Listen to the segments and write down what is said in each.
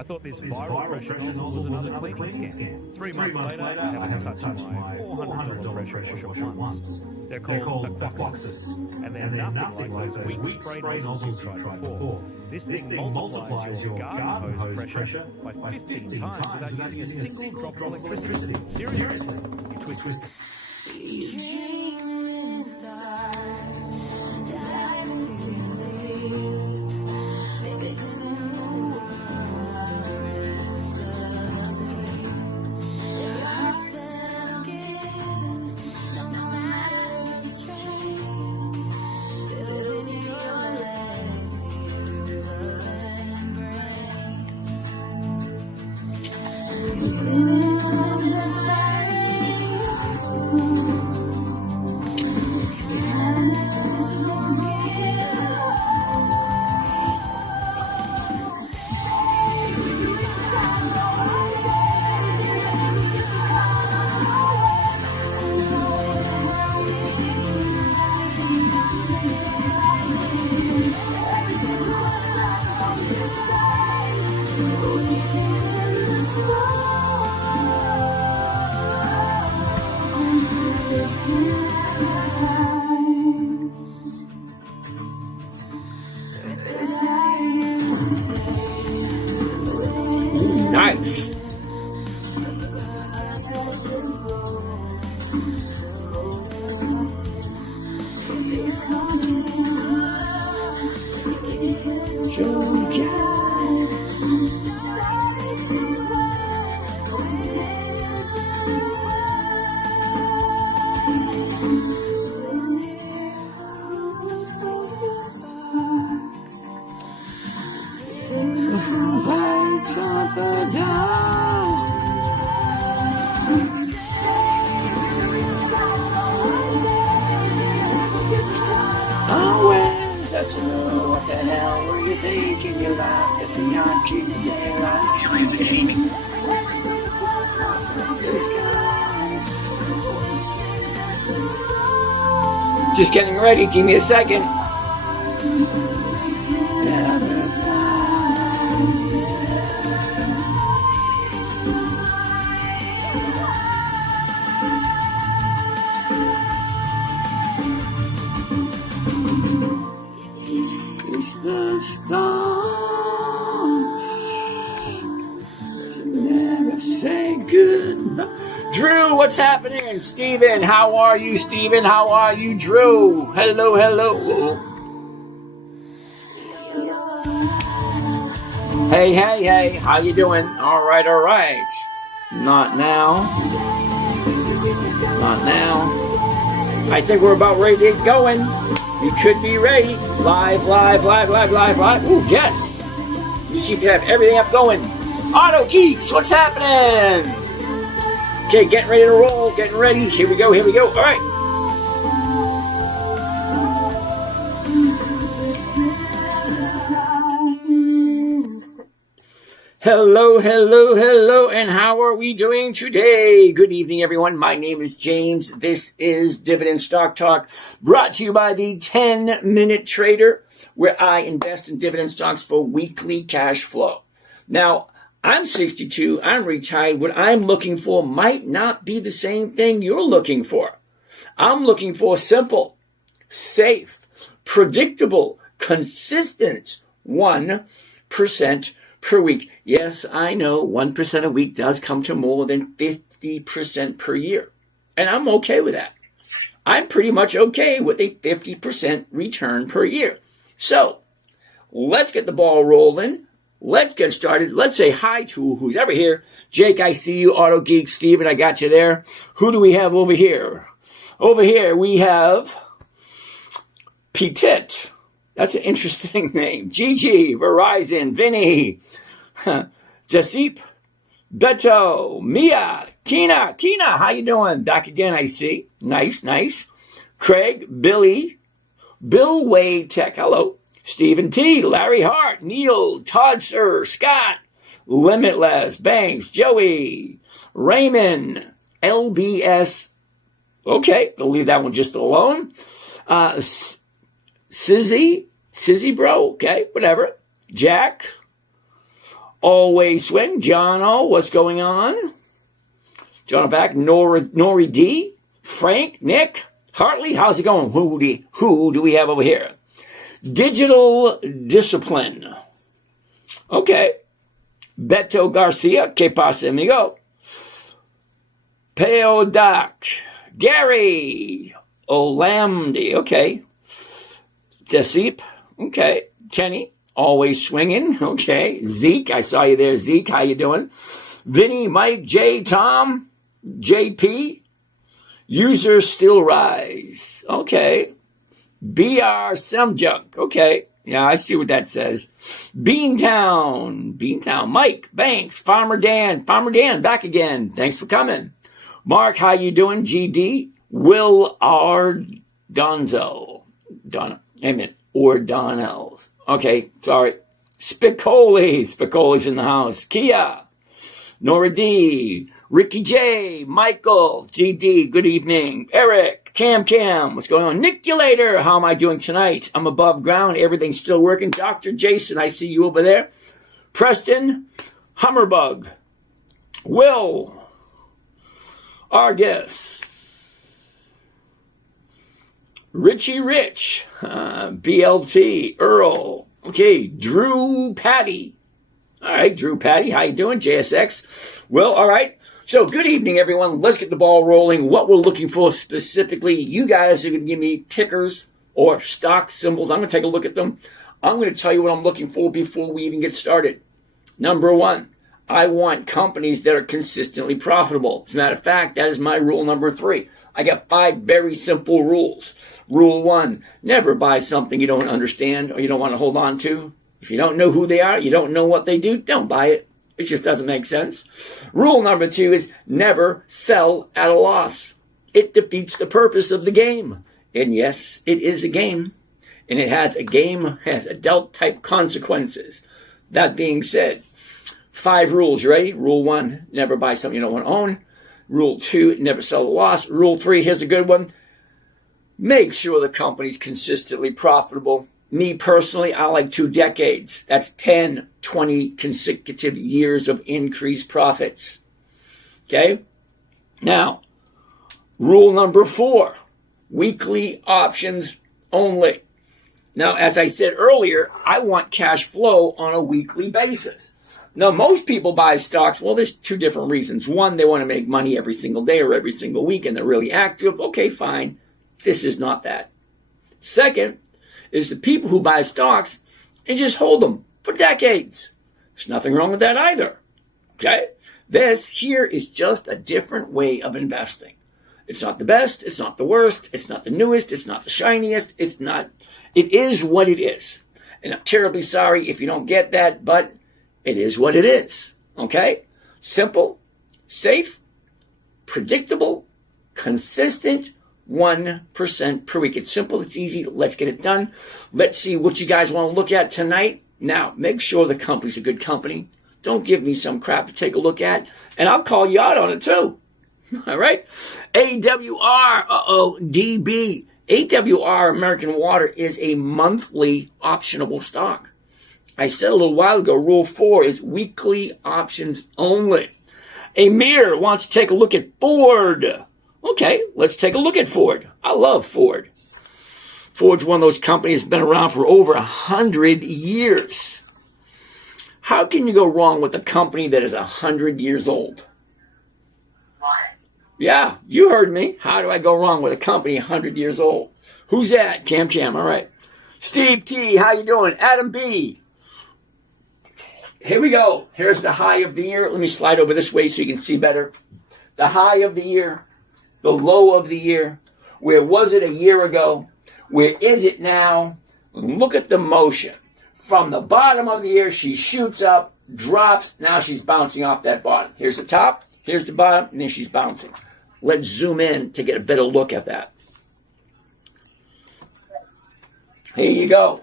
I thought this viral pressure nozzle was another cleaning scam. 3 months later, I haven't touched my $400 pressure washer once. They're called Aquaxis, and they're nothing like those weak spray nozzles you've tried before. This thing multiplies your garden hose pressure by 15 times without using a single drop of electricity. Seriously, you twist it. You dream in stars, dive into the deep, fixing the world restlessly. Your heart said I'm giving, no matter the strain, building your legacy through love and brain. And you live in the Nice. Lights on the dawn. Always, that's what the hell were you thinking? You laughed at the Yankees and daylight. Feelings and shaming. Just getting ready. Give me a second. Drew, what's happening? Steven, how are you? Steven, how are you? Drew, hello, hello. Hey, hey, hey, how you doing? All right, all right. Not now. Not now. I think we're about ready to get going. We could be ready. Live. Ooh, yes. You seem to have everything up going. Auto Geeks, what's happening? Okay, getting ready to roll, getting ready. Here we go. All right. Hello, and how are we doing today? Good evening, everyone. My name is James. This is Dividend Stock Talk, brought to you by the 10-Minute Trader, where I invest in dividend stocks for weekly cash flow. Now, I'm 62, I'm retired. What I'm looking for might not be the same thing you're looking for. I'm looking for simple, safe, predictable, consistent 1% per week. Yes, I know 1% a week does come to more than 50% per year. And I'm okay with that. I'm pretty much okay with a 50% return per year. So, let's get the ball rolling. Let's get started. Let's say hi to who's ever here. Jake, I see you. Auto Geek, Steven, I got you there. Who do we have over here? Over here we have Petit. That's an interesting name. Gigi, Verizon, Vinny, Jasip, Beto, Mia, Kina, how you doing? Back again, I see. Nice. Craig, Billy, Bill Wade Tech, hello. Stephen T, Larry Hart, Neil, Todd Sir, Scott, Limitless, Banks, Joey, Raymond, LBS. Okay, we'll leave that one just alone. Sizzy bro, okay, whatever. Jack, Always swing. John O, what's going on? John back. Nori D. Frank, Nick, Hartley, how's it going? Who do we have over here? Digital Discipline. Okay. Beto Garcia, que pasa, amigo? Peo Doc. Gary Olamdi, okay. Jasip, okay. Kenny, always swinging, okay. Zeke, I saw you there, Zeke, how you doing? Vinny, Mike, J, Tom, JP, user still rise, okay. BR some junk, okay. Yeah, I see what that says. Beantown, Mike, Banks, Farmer Dan, back again. Thanks for coming. Mark, how you doing? GD, Will R. Donzo. Amen. Or Donnells. Okay, sorry. Spicoli's in the house. Kia, Nora D, Ricky J, Michael, GD, good evening. Eric, Cam, what's going on? Niculator, how am I doing tonight? I'm above ground, everything's still working. Dr. Jason, I see you over there. Preston, Hummerbug, Will, Argus, Richie Rich, BLT, Earl, okay, Drew Patty. All right, Drew Patty, how you doing? JSX. Well, all right. So good evening, everyone. Let's get the ball rolling. What we're looking for specifically, you guys are going to give me tickers or stock symbols. I'm going to take a look at them. I'm going to tell you what I'm looking for before we even get started. Number one, I want companies that are consistently profitable. As a matter of fact, that is my rule number 3. I got 5 very simple rules. Rule 1, never buy something you don't understand or you don't want to hold on to. If you don't know who they are, you don't know what they do, don't buy it. It just doesn't make sense. Rule number 2 is never sell at a loss. It defeats the purpose of the game. And yes, it is a game. And it has adult type consequences. That being said, 5 rules, you ready? Rule 1, never buy something you don't want to own. Rule 2, never sell at a loss. Rule 3, here's a good one. Make sure the company's consistently profitable. Me personally, I like 2 decades. That's 10, 20 consecutive years of increased profits. Okay? Now, rule number 4, weekly options only. Now, as I said earlier, I want cash flow on a weekly basis. Now, most people buy stocks. Well, there's 2 different reasons. One, they want to make money every single day or every single week, and they're really active. Okay, fine. This is not that. Second, is the people who buy stocks and just hold them for decades. There's nothing wrong with that either. Okay? This here is just a different way of investing. It's not the best. It's not the worst. It's not the newest. It's not the shiniest. It is what it is. And I'm terribly sorry if you don't get that, but it is what it is. Okay? Simple, safe, predictable, consistent, 1% per week. It's simple, it's easy, let's get it done. Let's see what you guys want to look at tonight. Now, make sure the company's a good company. Don't give me some crap to take a look at, and I'll call you out on it too. All right? AWR, DB. AWR, American Water, is a monthly optionable stock. I said a little while ago, rule 4 is weekly options only. Amir wants to take a look at Ford. Okay, let's take a look at Ford. I love Ford. Ford's one of those companies that's been around for over 100 years. How can you go wrong with a company that is 100 years old? Yeah, you heard me. How do I go wrong with a company 100 years old? Who's that? Cam, all right. Steve T, how you doing? Adam B. Here we go. Here's the high of the year. Let me slide over this way so you can see better. The high of the year. The low of the year. Where was it a year ago? Where is it now? Look at the motion. From the bottom of the year, she shoots up, drops. Now she's bouncing off that bottom. Here's the top, here's the bottom, and then she's bouncing. Let's zoom in to get a better look at that. Here you go.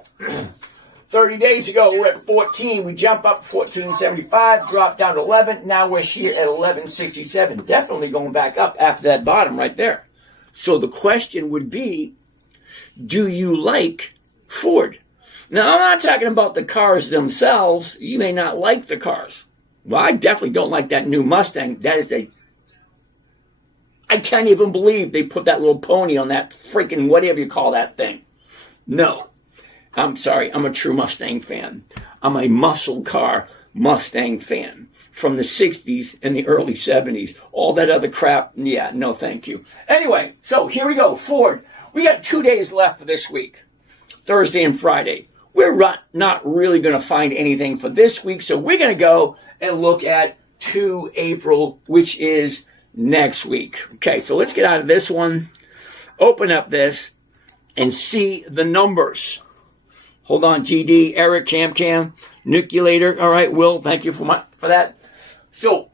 30 days ago, we're at 14. We jump up 1475, drop down to 11. Now we're here at 1167. Definitely going back up after that bottom right there. So the question would be, do you like Ford? Now, I'm not talking about the cars themselves. You may not like the cars. Well, I definitely don't like that new Mustang. I can't even believe they put that little pony on that freaking whatever you call that thing. No. I'm sorry. I'm a true Mustang fan. I'm a muscle car Mustang fan from the 60s and the early 70s. All that other crap, yeah, no thank you. Anyway, so here we go. Ford. We got 2 days left for this week. Thursday and Friday. We're not really going to find anything for this week, so we're going to go and look at 2 April, which is next week. Okay, so let's get out of this one, open up this, and see the numbers. Hold on, GD, Eric, Cam, Nucleator. All right, Will, thank you for that. So,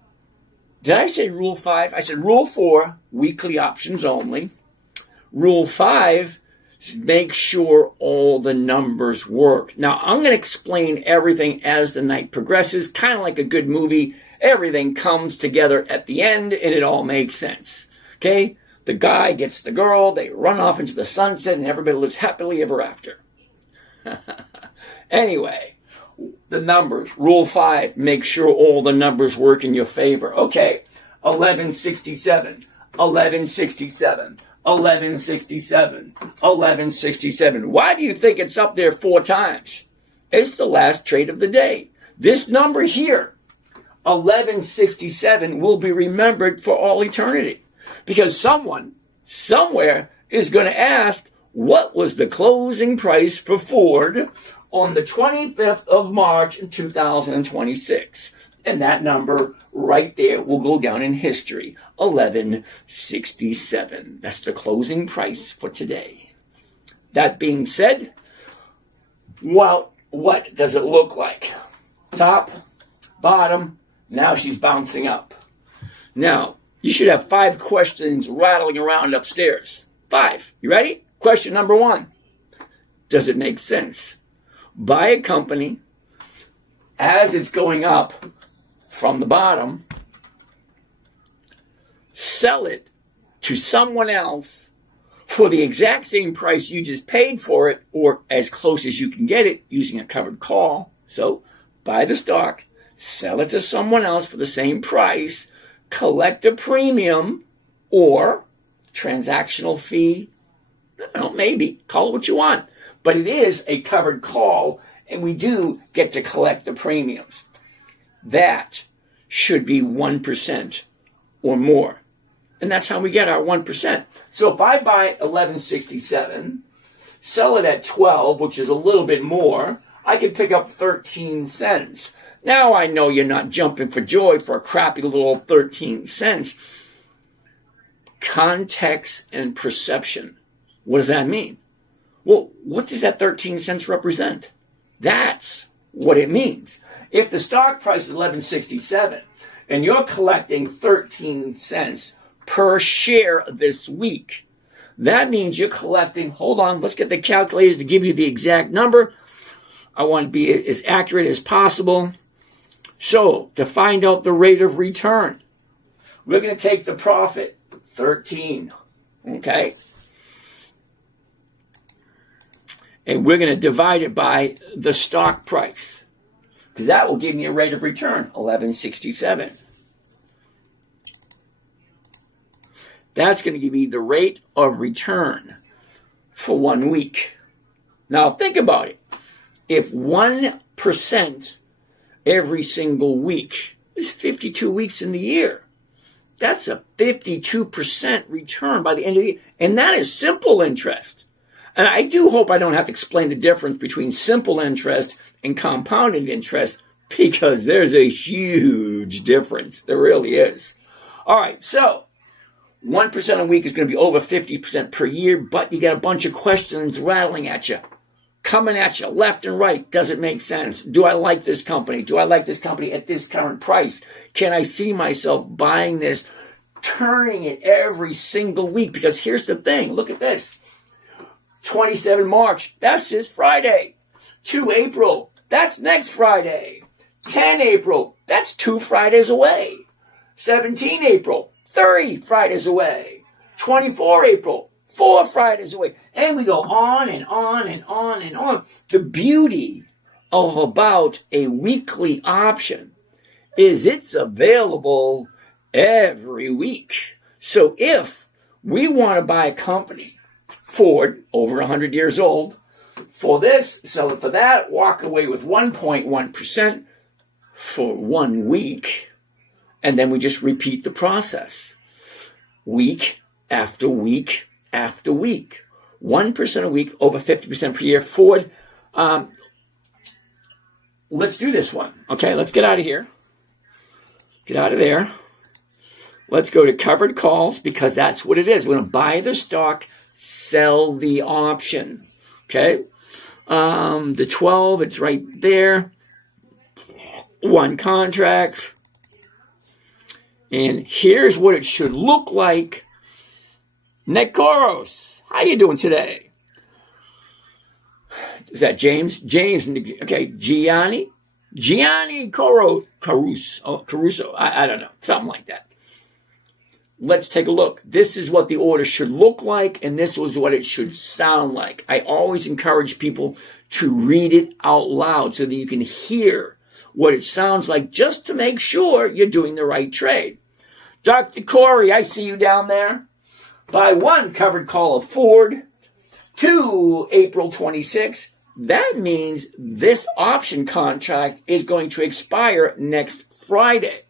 did I say Rule 5? I said Rule 4, weekly options only. Rule 5, make sure all the numbers work. Now, I'm going to explain everything as the night progresses, kind of like a good movie. Everything comes together at the end, and it all makes sense. Okay? The guy gets the girl, they run off into the sunset, and everybody lives happily ever after. Anyway, the numbers. Rule 5, make sure all the numbers work in your favor. Okay, 1167, 1167. 1167, 1167. Why do you think it's up there 4 times? It's the last trade of the day. This number here, 1167, will be remembered for all eternity. Because someone, somewhere, is going to ask, what was the closing price for Ford on the 25th of March in 2026? And that number right there will go down in history. 1167. That's the closing price for today. That being said, well, what does it look like? Top, bottom, now she's bouncing up. Now, you should have 5 questions rattling around upstairs. 5. You ready? Question number 1. Does it make sense? Buy a company as it's going up from the bottom, sell it to someone else for the exact same price you just paid for it, or as close as you can get it using a covered call. So buy the stock, sell it to someone else for the same price, collect a premium or transactional fee. I don't know, maybe, call it what you want. But it is a covered call, and we do get to collect the premiums. That should be 1% or more. And that's how we get our 1%. So if I buy 1167, sell it at 12, which is a little bit more, I can pick up 13 cents. Now I know you're not jumping for joy for a crappy little 13 cents. Context and perception. What does that mean? Well, what does that 13 cents represent? That's what it means. If the stock price is 1167 and you're collecting 13 cents per share this week, that means you're collecting, hold on, let's get the calculator to give you the exact number. I want to be as accurate as possible. So, to find out the rate of return, we're going to take the profit, 13, okay? And we're going to divide it by the stock price, because that will give me a rate of return, 1167. That's going to give me the rate of return for 1 week. Now think about it. If 1% every single week is 52 weeks in the year, that's a 52% return by the end of the year. And that is simple interest. And I do hope I don't have to explain the difference between simple interest and compounded interest, because there's a huge difference. There really is. All right, so 1% a week is going to be over 50% per year, but you got a bunch of questions rattling at you, coming at you left and right. Does it make sense? Do I like this company? Do I like this company at this current price? Can I see myself buying this, turning it every single week? Because here's the thing. Look at this. 27 March, that's this Friday. 2 April, that's next Friday. 10 April, that's 2 Fridays away. 17 April, 30 Fridays away. 24 April, 4 Fridays a week. And we go on and on and on and on. The beauty of about a weekly option is it's available every week. So if we want to buy a company, Ford, over 100 years old, for this, sell it for that, walk away with 1.1% for 1 week, and then we just repeat the process. Week after week after week. 1% a week, over 50% per year. Ford, let's do this one. Okay, let's get out of here. Get out of there. Let's go to covered calls because that's what it is. We're going to buy the stock, sell the option. Okay? The 12, it's right there. 1 contract. And here's what it should look like. Nekoros, how you doing today? Is that James? James, okay, Gianni Caruso, I don't know, something like that. Let's take a look. This is what the order should look like, and this was what it should sound like. I always encourage people to read it out loud so that you can hear what it sounds like just to make sure you're doing the right trade. Dr. Corey, I see you down there. Buy 1 covered call of Ford, 2 April 26. That means this option contract is going to expire next Friday.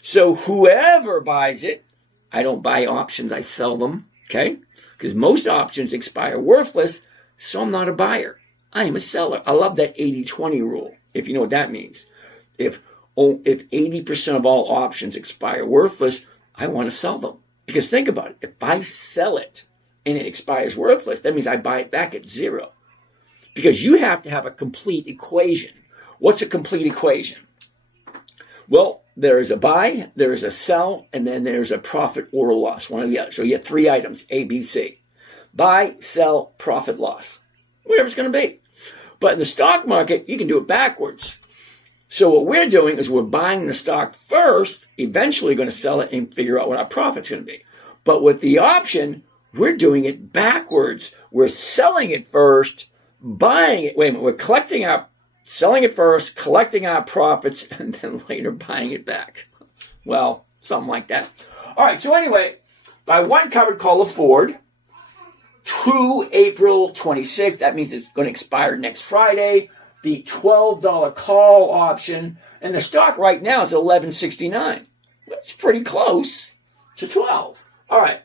So whoever buys it, I don't buy options, I sell them, okay? Because most options expire worthless, so I'm not a buyer. I am a seller. I love that 80-20 rule, if you know what that means. If 80% of all options expire worthless, I want to sell them. Because think about it. If I sell it and it expires worthless, that means I buy it back at 0. Because you have to have a complete equation. What's a complete equation? Well, there is a buy, there is a sell, and then there's a profit or a loss, one or the other. So you have 3 items, A, B, C. Buy, sell, profit, loss. Whatever it's going to be. But in the stock market, you can do it backwards. So what we're doing is we're buying the stock first, eventually going to sell it and figure out what our profit's going to be. But with the option, we're doing it backwards. We're selling it first, buying it. Wait a minute, we're selling it first, collecting our profits, and then later buying it back. Well, something like that. All right, so anyway, buy 1 covered call of Ford, 2 April 26th. That means it's going to expire next Friday. The $12 call option, and the stock right now is $11.69. It's pretty close to 12. All right,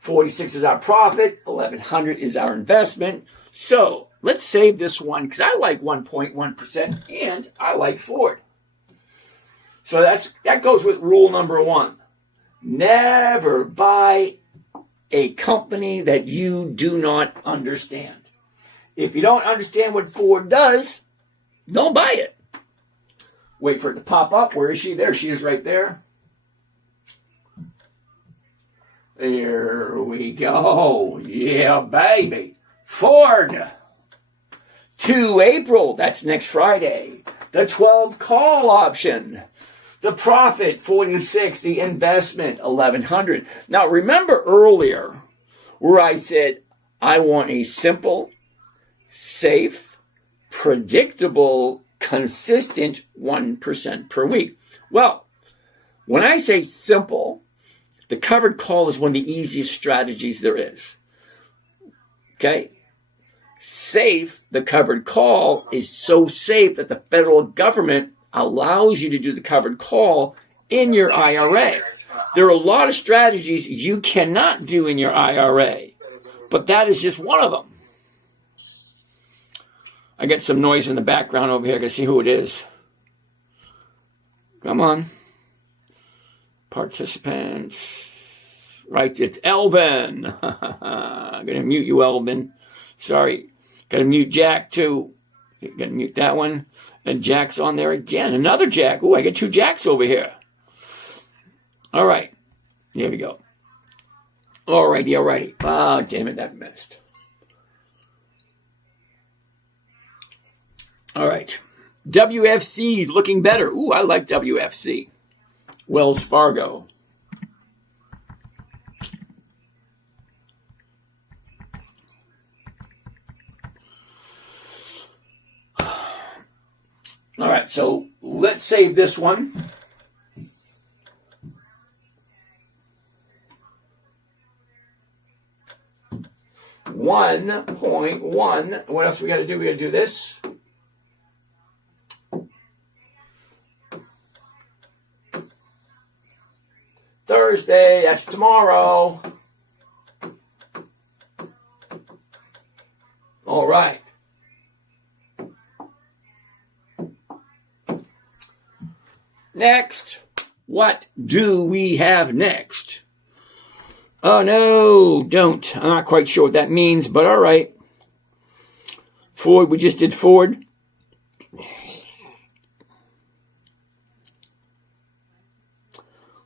46 is our profit, 1,100 is our investment. So let's save this one because I like 1.1% and I like Ford. So that goes with rule number 1. Never buy a company that you do not understand. If you don't understand what Ford does, don't buy it. Wait for it to pop up. Where is she? There she is right there. There we go. Yeah, baby. Ford. 2 April. That's next Friday. The 12 call option. The profit, 46. The investment, 1,100. Now, remember earlier where I said I want a simple, safe, predictable, consistent 1% per week. Well, when I say simple, the covered call is one of the easiest strategies there is. Okay? Safe, the covered call is so safe that the federal government allows you to do the covered call in your IRA. There are a lot of strategies you cannot do in your IRA, but that is just one of them. I get some noise in the background over here. I can see who it is. Come on. Participants. Right, it's Elvin. I'm going to mute you, Elvin. Sorry. Got to mute Jack, too. Got to mute that one. And Jack's on there again. Another Jack. Ooh, I get 2 Jacks over here. All right. Here we go. Alrighty. Oh, damn it, that missed. All right. WFC looking better. Ooh, I like WFC. Wells Fargo. right, so let's save this one. $1.1. What else we got to do? We got to do this. Thursday, that's tomorrow. All right. Next, what do we have next? Oh, no, don't. I'm not quite sure what that means, but all right. Ford, we just did Ford.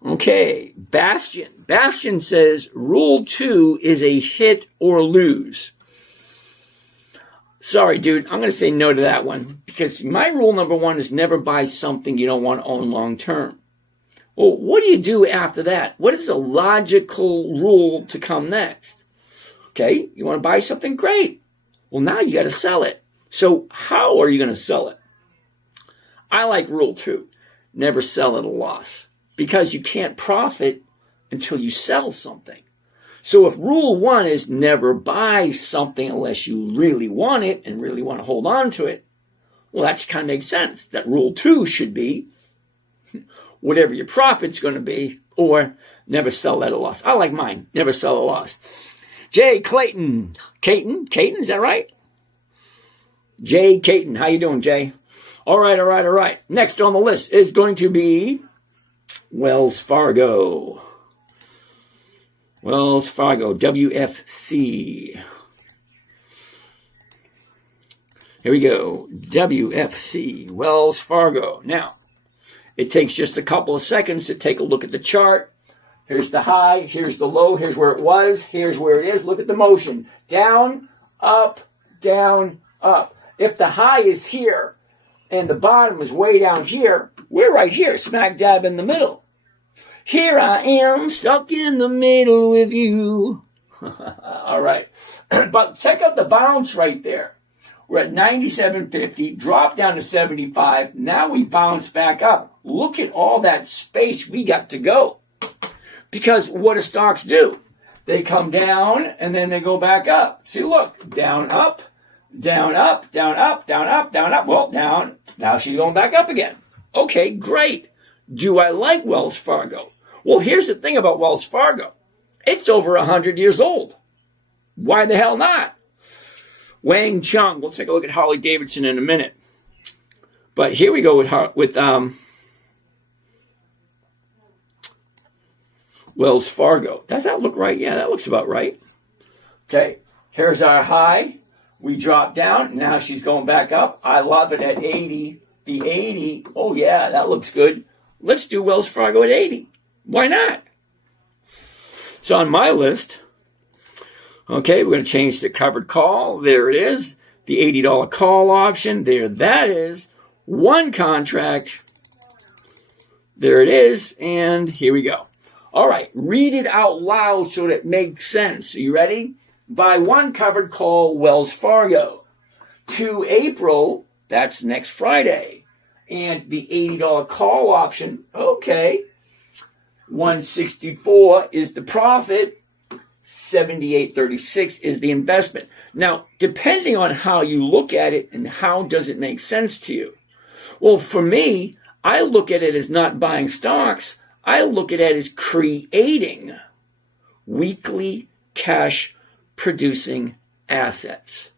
Okay, Bastion. Bastion says Rule 2 is a hit or lose. Sorry, dude, I'm going to say no to that one because my rule number 1 is never buy something you don't want to own long term. Well, what do you do after that? What is the logical rule to come next? Okay, you want to buy something? Great. Well, now you got to sell it. So how are you going to sell it? I like Rule 2. Never sell at a loss because you can't profit until you sell something. So if Rule 1 is never buy something unless you really want it and really want to hold on to it, well, that kind of makes sense. That Rule 2 should be whatever your profit's going to be, or never sell at a loss. I like mine. Never sell at a loss. Jay Clayton. Caton, is that right? Jay Caton. How you doing, Jay? All right. Next on the list is going to be Wells Fargo. Wells Fargo, WFC. Here we go. WFC, Wells Fargo. Now, it takes just a couple of seconds to take a look at the chart. Here's the high, here's the low, here's where it was, here's where it is. Look at the motion. Down, up, down, up. If the high is here and the bottom is way down here, we're right here, smack dab in the middle. Here I am, stuck in the middle with you. All right. But check out the bounce right there. We're at 97.50, dropped down to 75. Now we bounce back up. Look at all that space we got to go. Because what do stocks do? They come down and then they go back up. See, look, down, up, down, up, down, up, down, up, down, up. Well, down. Now she's going back up again. Okay, great. Do I like Wells Fargo? Well, here's the thing about Wells Fargo. It's over 100 years old. Why the hell not? Wang Chung. We'll take a look at Harley Davidson in a minute. But here we go with Wells Fargo. Does that look right? Yeah, that looks about right. Okay, here's our high. We drop down. Now she's going back up. I love it at 80. The 80. Oh, yeah, that looks good. Let's do Wells Fargo at 80. Why not? It's on my list. Okay, we're going to change the covered call. There it is. The $80 call option. There that is. One contract. There it is. And here we go. All right, read it out loud so that it makes sense. Are you ready? Buy one covered call, Wells Fargo. To April, that's next Friday. And the $80 call option, okay. 164 is the profit. 78.36 is the investment. Now, depending on how you look at it and how does it make sense to you? Well, for me, I look at it as not buying stocks. I look at it as creating weekly cash producing assets.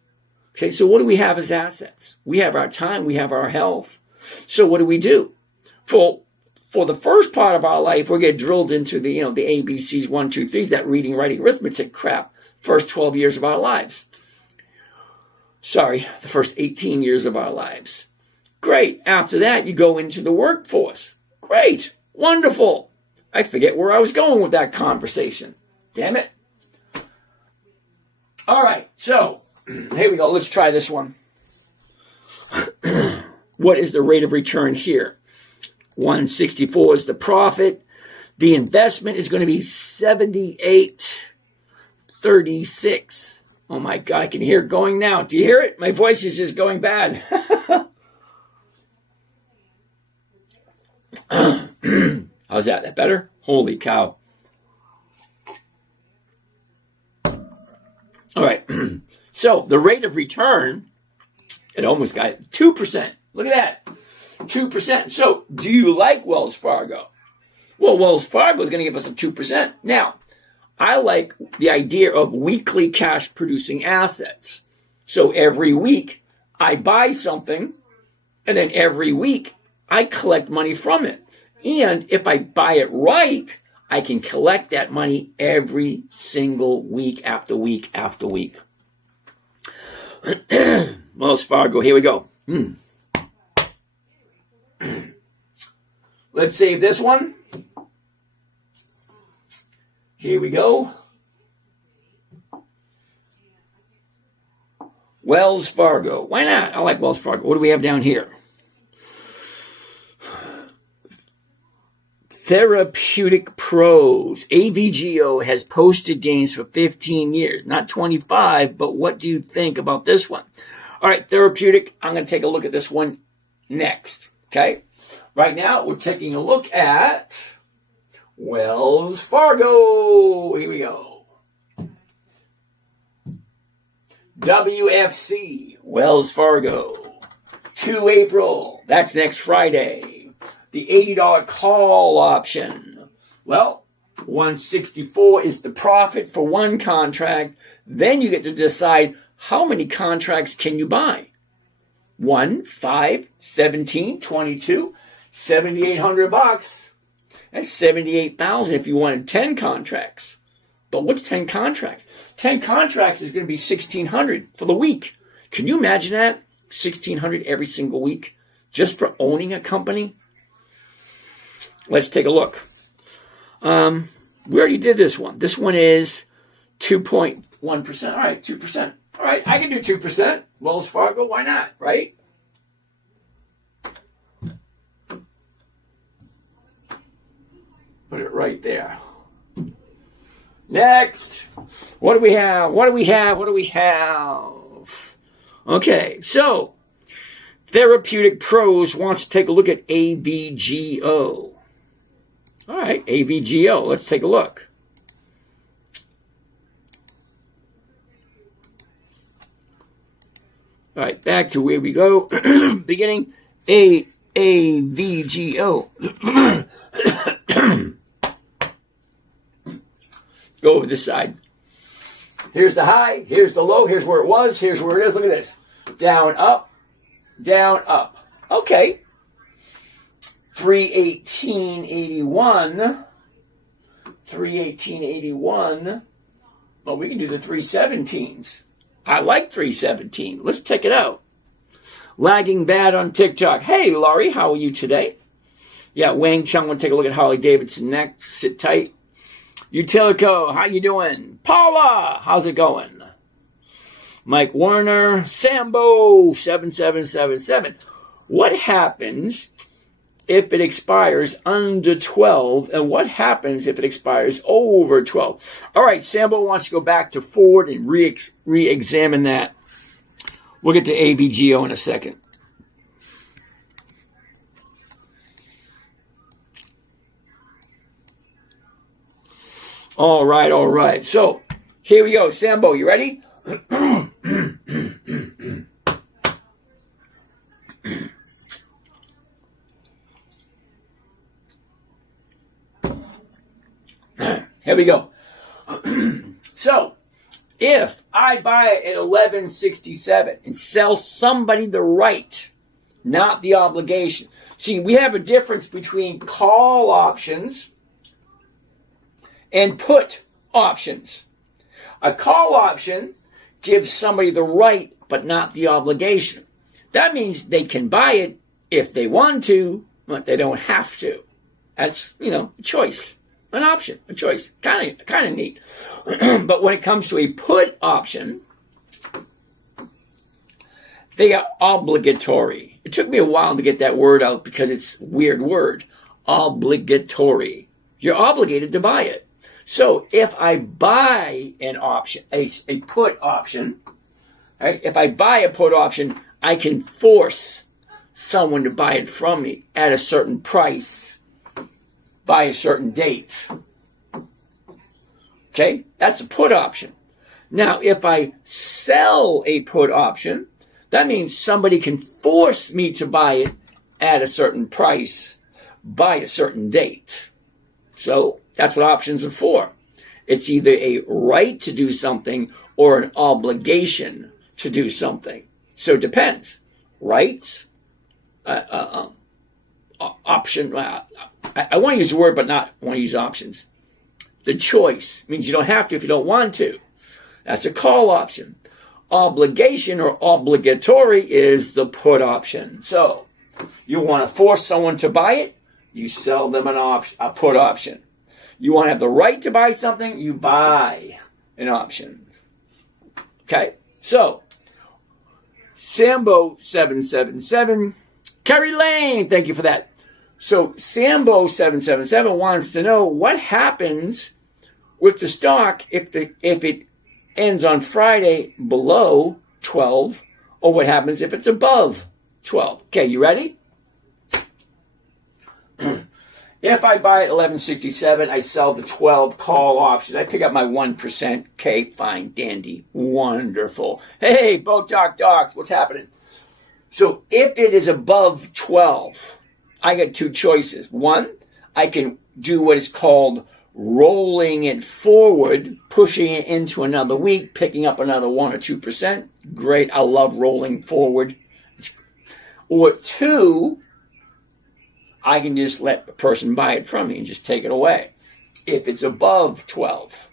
Okay, so what do we have as assets? We have our time, we have our health. So what do? For the first part of our life, we get drilled into the ABCs, 1, 2, 3, that reading, writing, arithmetic crap. First 12 years of our lives. Sorry, the first 18 years of our lives. Great. After that, you go into the workforce. Great. Wonderful. I forget where I was going with that conversation. Damn it. All right. So, here we go. Let's try this one. What is the rate of return here? 164 is the profit. The investment is going to be 78.36. Oh my God, I can hear it going now. Do you hear it? My voice is just going bad. How's that? That better? Holy cow. All right. So the rate of return, it almost got 2%. Look at that. 2%. So do you like Wells Fargo? Well, Wells Fargo is going to give us a 2%. Now, I like the idea of weekly cash producing assets. So every week I buy something, and then every week I collect money from it. And if I buy it right, I can collect that money every single week after week after week. Wells Fargo, here we go. Let's save this one. Here we go. Wells Fargo. Why not? I like Wells Fargo. What do we have down here? Therapeutic Pros. AVGO has posted gains for 15 years. Not 25, but what do you think about this one? All right, Therapeutic. I'm going to take a look at this one next. Okay? Right now, we're taking a look at Wells Fargo. Here we go. WFC, Wells Fargo. 2 April. That's next Friday. The $80 call option. Well, 164 is the profit for one contract. Then you get to decide how many contracts can you buy. 1, 5, 17, 22, $7,800. That's $78,000 if you wanted 10 contracts. But what's 10 contracts? 10 contracts is going to be $1,600 for the week. Can you imagine that? $1,600 every single week just for owning a company? Let's take a look. We already did this one. This one is 2.1%. All right, 2%. All right, I can do 2%. Wells Fargo, why not, right? Put it right there. Next. What do we have? What do we have? What do we have? Okay, so Therapeutic Pros wants to take a look at AVGO. All right, AVGO. Let's take a look. All right, back to where we go. Beginning AVGO. Go over this side. Here's the high. Here's the low. Here's where it was. Here's where it is. Look at this. Down, up. Down, up. Okay. 318.81. 318.81. Well, we can do the 317s. I like 317. Let's check it out. Lagging bad on TikTok. Hey, Laurie, how are you today? Yeah, Wang Chung will take a look at Harley Davidson next. Sit tight. Utilico, how you doing? Paula, how's it going? Mike Warner, Sambo, 7777. What happens if it expires under 12? And what happens if it expires over 12? All right, Sambo wants to go back to Ford and re-examine that. We'll get to AVGO in a second. All right. So, here we go. Sambo, you ready? Here we go. So, if I buy it at $11.67 and sell somebody the right, not the obligation. See, we have a difference between call options and put options. A call option gives somebody the right, but not the obligation. That means they can buy it if they want to, but they don't have to. That's, a choice, an option, a choice. Kind of neat. But when it comes to a put option, they are obligatory. It took me a while to get that word out because it's a weird word. Obligatory. You're obligated to buy it. So if I buy an option, a put option, right? If I buy a put option, I can force someone to buy it from me at a certain price. by a certain date. Okay, that's a put option. Now, if I sell a put option, that means somebody can force me to buy it at a certain price by a certain date. So that's what options are for. It's either a right to do something or an obligation to do something. So it depends. Rights, option. I want to use the word, but not want to use options. The choice means you don't have to if you don't want to. That's a call option. Obligation or obligatory is the put option. So you want to force someone to buy it, you sell them a put option. You want to have the right to buy something, you buy an option. Okay, so Sambo 777, Kerry Lane, thank you for that. So Sambo 777 wants to know what happens with the stock if it ends on Friday below 12, or what happens if it's above 12. Okay, you ready? If I buy at 11.67, I sell the 12 call options. I pick up my 1%. Okay, fine, dandy, wonderful. Hey, Boat Talk Dogs, what's happening? So if it is above 12, I get two choices. One, I can do what is called rolling it forward, pushing it into another week, picking up another 1 or 2%. Great, I love rolling forward. Or two, I can just let a person buy it from me and just take it away if it's above 12.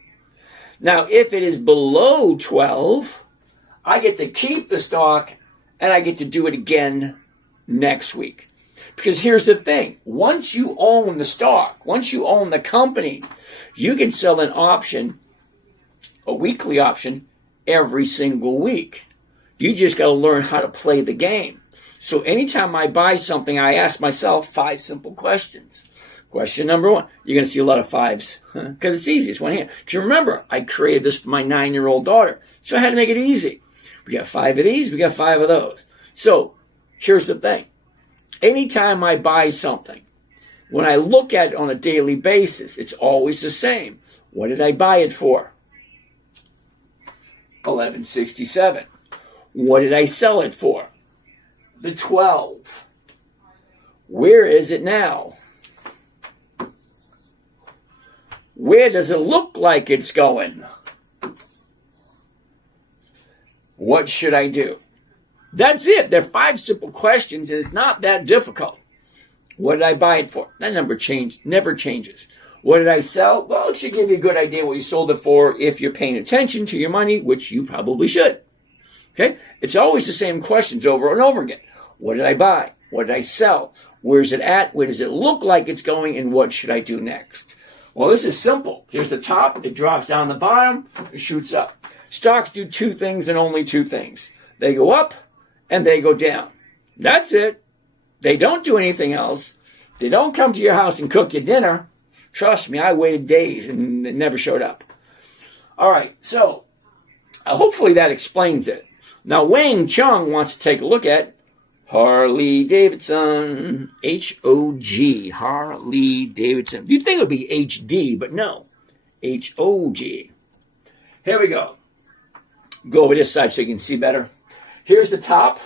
Now, if it is below 12, I get to keep the stock and I get to do it again next week. Because here's the thing. Once you own the stock, once you own the company, you can sell an option, a weekly option, every single week. You just got to learn how to play the game. So anytime I buy something, I ask myself 5 simple questions. Question number 1. You're going to see a lot of 5s because it's easy. It's one hand. Because remember, I created this for my 9-year-old daughter. So I had to make it easy. We got 5 of these. We got 5 of those. So here's the thing. Anytime I buy something, when I look at it on a daily basis, it's always the same. What did I buy it for? 11.67. What did I sell it for? The 12. Where is it now? Where does it look like it's going? What should I do? That's it. They're 5 simple questions, and it's not that difficult. What did I buy it for? That number never changes. What did I sell? Well, it should give you a good idea what you sold it for if you're paying attention to your money, which you probably should. Okay? It's always the same questions over and over again. What did I buy? What did I sell? Where's it at? Where does it look like it's going? And what should I do next? Well, this is simple. Here's the top. It drops down the bottom. It shoots up. Stocks do 2 things and only 2 things. They go up and they go down. That's it. They don't do anything else. They don't come to your house and cook you dinner. Trust me, I waited days and it never showed up. All right, so hopefully that explains it. Now, Wang Chung wants to take a look at Harley Davidson, H-O-G, Harley Davidson. You'd think it would be H-D, but no, H-O-G. Here we go. Go over this side so you can see better. Here's the top.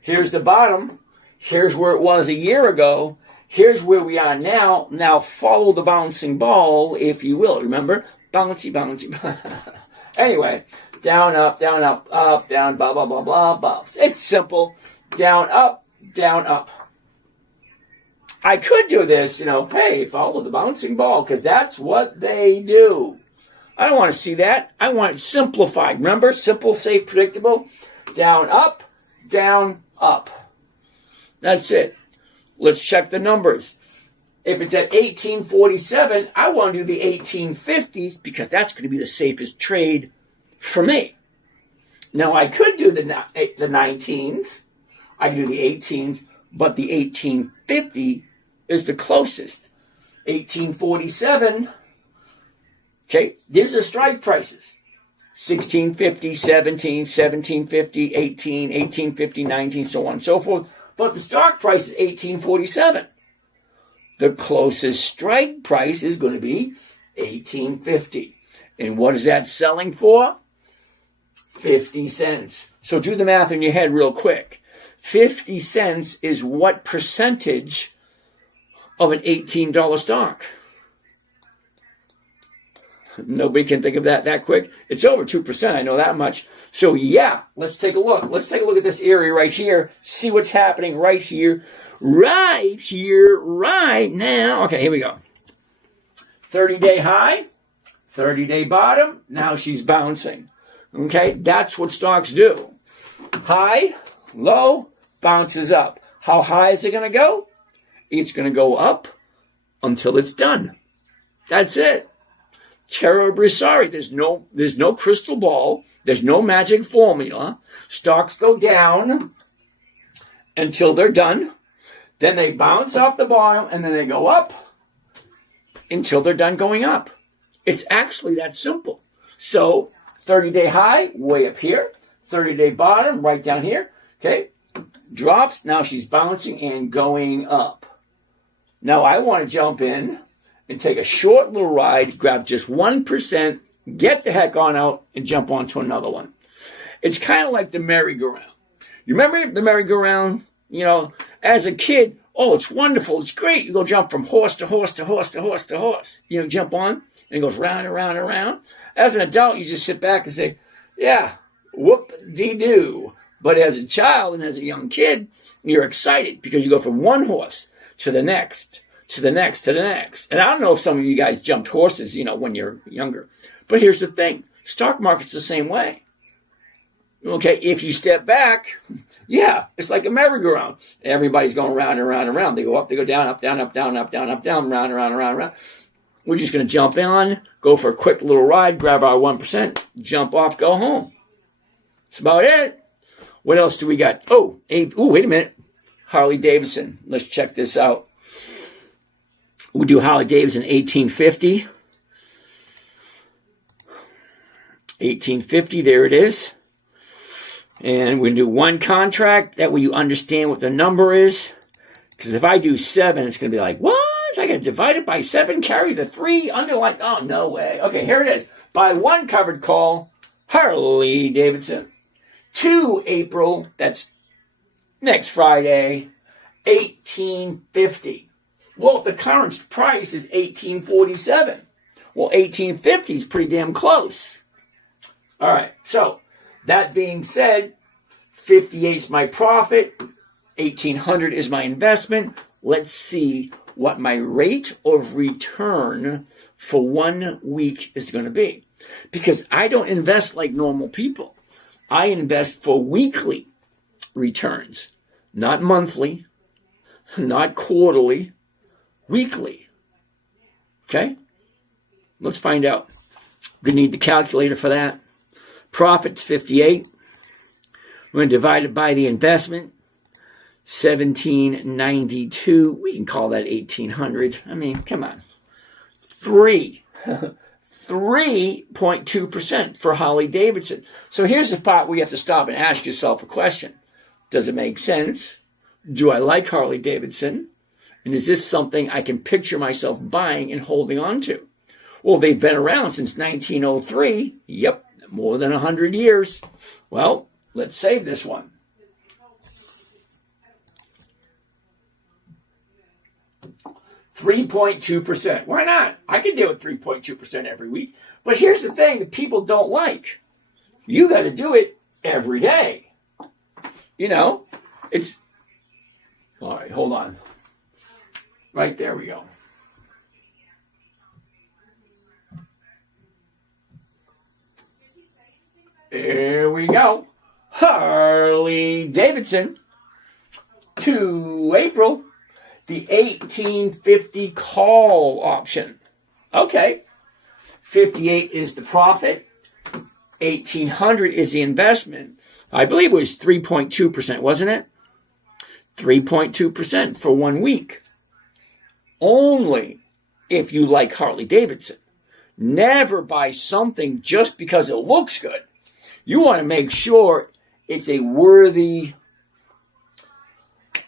Here's the bottom. Here's where it was a year ago. Here's where we are now. Now follow the bouncing ball, if you will. Remember? Bouncy, bouncy. Anyway, down, up, down, blah, blah, blah, blah, blah. It's simple. Down, up, down, up. I could do this, hey, follow the bouncing ball, because that's what they do. I don't want to see that. I want it simplified. Remember? Simple, safe, predictable. Down, up, down, up. That's it. Let's check the numbers. If it's at 1847, I want to do the 1850s because that's going to be the safest trade for me. Now, I could do the 19s. I can do the 18s, but the 1850 is the closest. 1847, okay, these are strike prices. 1650, 17, 1750, 18, 1850, 19, so on and so forth. But the stock price is 1847. the closest strike price is going to be $18.50. And what is that selling for? 50 cents. So do the math in your head real quick. 50 cents is what percentage of an $18 stock? Nobody can think of that quick. It's over 2%. I know that much. So yeah, let's take a look. Let's take a look at this area right here. See what's happening right here, right now. Okay, here we go. 30-day high, 30-day bottom. Now she's bouncing. Okay, that's what stocks do. High, low, bounces up. How high is it going to go? It's going to go up until it's done. That's it. Terribly sorry. There's no crystal ball. There's no magic formula. Stocks go down until they're done. Then they bounce off the bottom and then they go up until they're done going up. It's actually that simple. So 30-day high, way up here. 30-day bottom, right down here. Okay. Drops. Now she's bouncing and going up. Now I want to jump in and take a short little ride, grab just 1%, get the heck on out, and jump onto another one. It's kind of like the merry-go-round. You remember the merry-go-round? You know, as a kid, oh, it's wonderful, it's great. You go jump from horse to horse to horse to horse to horse. You know, jump on, and it goes round and round and round. As an adult, you just sit back and say, yeah, whoop-de-doo. But as a child and as a young kid, you're excited because you go from one horse to the next, to the next, to the next. And I don't know if some of you guys jumped horses, you know, when you're younger. But here's the thing. Stock market's the same way. Okay, if you step back, yeah, it's like a merry-go-round. Everybody's going round and round and round. They go up, they go down, up, down, up, down, up, down, up, down, round and round and round and round. We're just going to jump on, go for a quick little ride, grab our 1%, jump off, go home. That's about it. What else do we got? Oh, wait a minute. Harley Davidson. Let's check this out. We'll do Harley Davidson 1850. 1850, there it is. And we're going to do one contract. That way you understand what the number is. Because if I do 7, it's going to be like, what? I got to divide it by 7, carry the 3, underline. Oh, no way. Okay, here it is. Buy one covered call, Harley Davidson. 2 April, that's next Friday, 1850. Well, the current price is 1847. Well, 1850 is pretty damn close. All right, so that being said, 58 is my profit, 1800 is my investment. Let's see what my rate of return for 1 week is going to be. Because I don't invest like normal people. I invest for weekly returns, not monthly, not quarterly, weekly. Okay? Let's find out. We need the calculator for that. Profit's 58. We're going to divide it by the investment. 1792. We can call that 1800. I mean, come on. 3.2% for Harley Davidson. So here's the part where you have to stop and ask yourself a question. Does it make sense? Do I like Harley Davidson? And is this something I can picture myself buying and holding on to? Well, they've been around since 1903. Yep, more than 100 years. Well, let's save this one. $3.2%. Why not? I can deal with 3.2% every week. But here's the thing that people don't like. You got to do it every day. You know, it's... All right, hold on. Right there we go. There we go. Harley Davidson. 2 April. The 1850 call option. Okay. 58 is the profit. 1800 is the investment. I believe it was 3.2%, wasn't it? 3.2% for 1 week. Only if you like Harley Davidson. Never buy something just because it looks good. You want to make sure it's a worthy...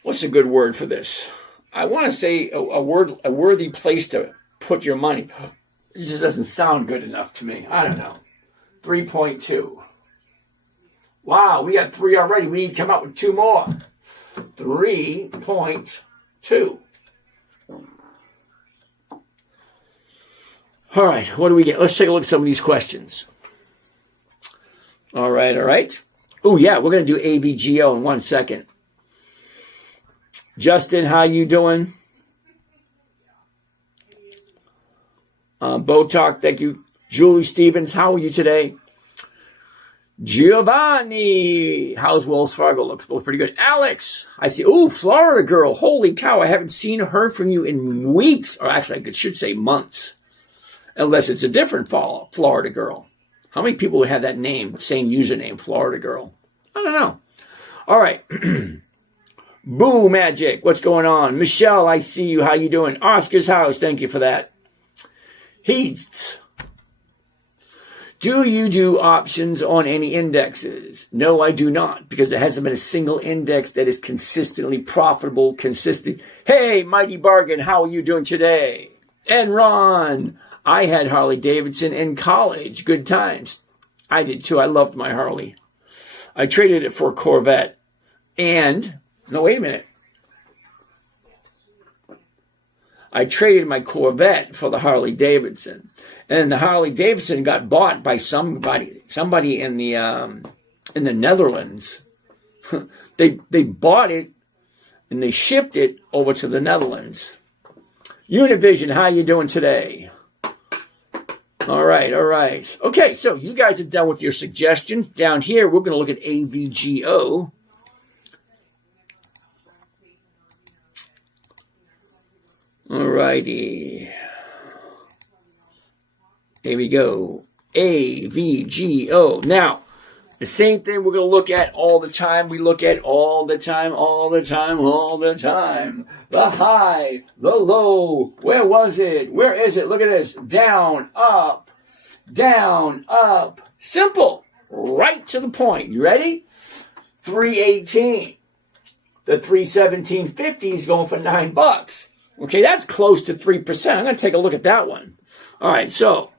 What's a good word for this? I want to say a worthy place to put your money. This just doesn't sound good enough to me. I don't know. 3.2. Wow, we got 3 already. We need to come up with 2 more. 3.2. All right, what do we get? Let's take a look at some of these questions. All right. Oh, yeah, we're going to do AVGO in 1 second. Justin, how you doing? Botok, thank you. Julie Stevens, how are you today? Giovanni, how's Wells Fargo? Looks pretty good. Alex, I see. Oh, Florida girl. Holy cow, I haven't seen or heard from you in weeks. Or actually, I should say months. Unless it's a different Florida girl. How many people would have that name, same username, Florida girl? I don't know. All right. Boo Magic, what's going on? Michelle, I see you. How you doing? Oscar's house, thank you for that. Heats. Do you do options on any indexes? No, I do not, because there hasn't been a single index that is consistently profitable, consistent. Hey, Mighty Bargain, how are you doing today? And Ron, I had Harley Davidson in college. Good times. I did too. I loved my Harley. I traded it for a Corvette. And, no, wait a minute. I traded my Corvette for the Harley Davidson. And the Harley Davidson got bought by somebody in the Netherlands. They bought it and they shipped it over to the Netherlands. Univision, how you doing today? All right. Okay, so you guys are done with your suggestions. Down here, we're going to look at AVGO. All righty. Here we go. AVGO. Now, the same thing we're going to look at all the time. We look at all the time. The high, the low. Where was it? Where is it? Look at this. Down, up. Simple. Right to the point. You ready? 318. The 317.50 is going for $9. Okay, that's close to 3%. I'm going to take a look at that one. All right, so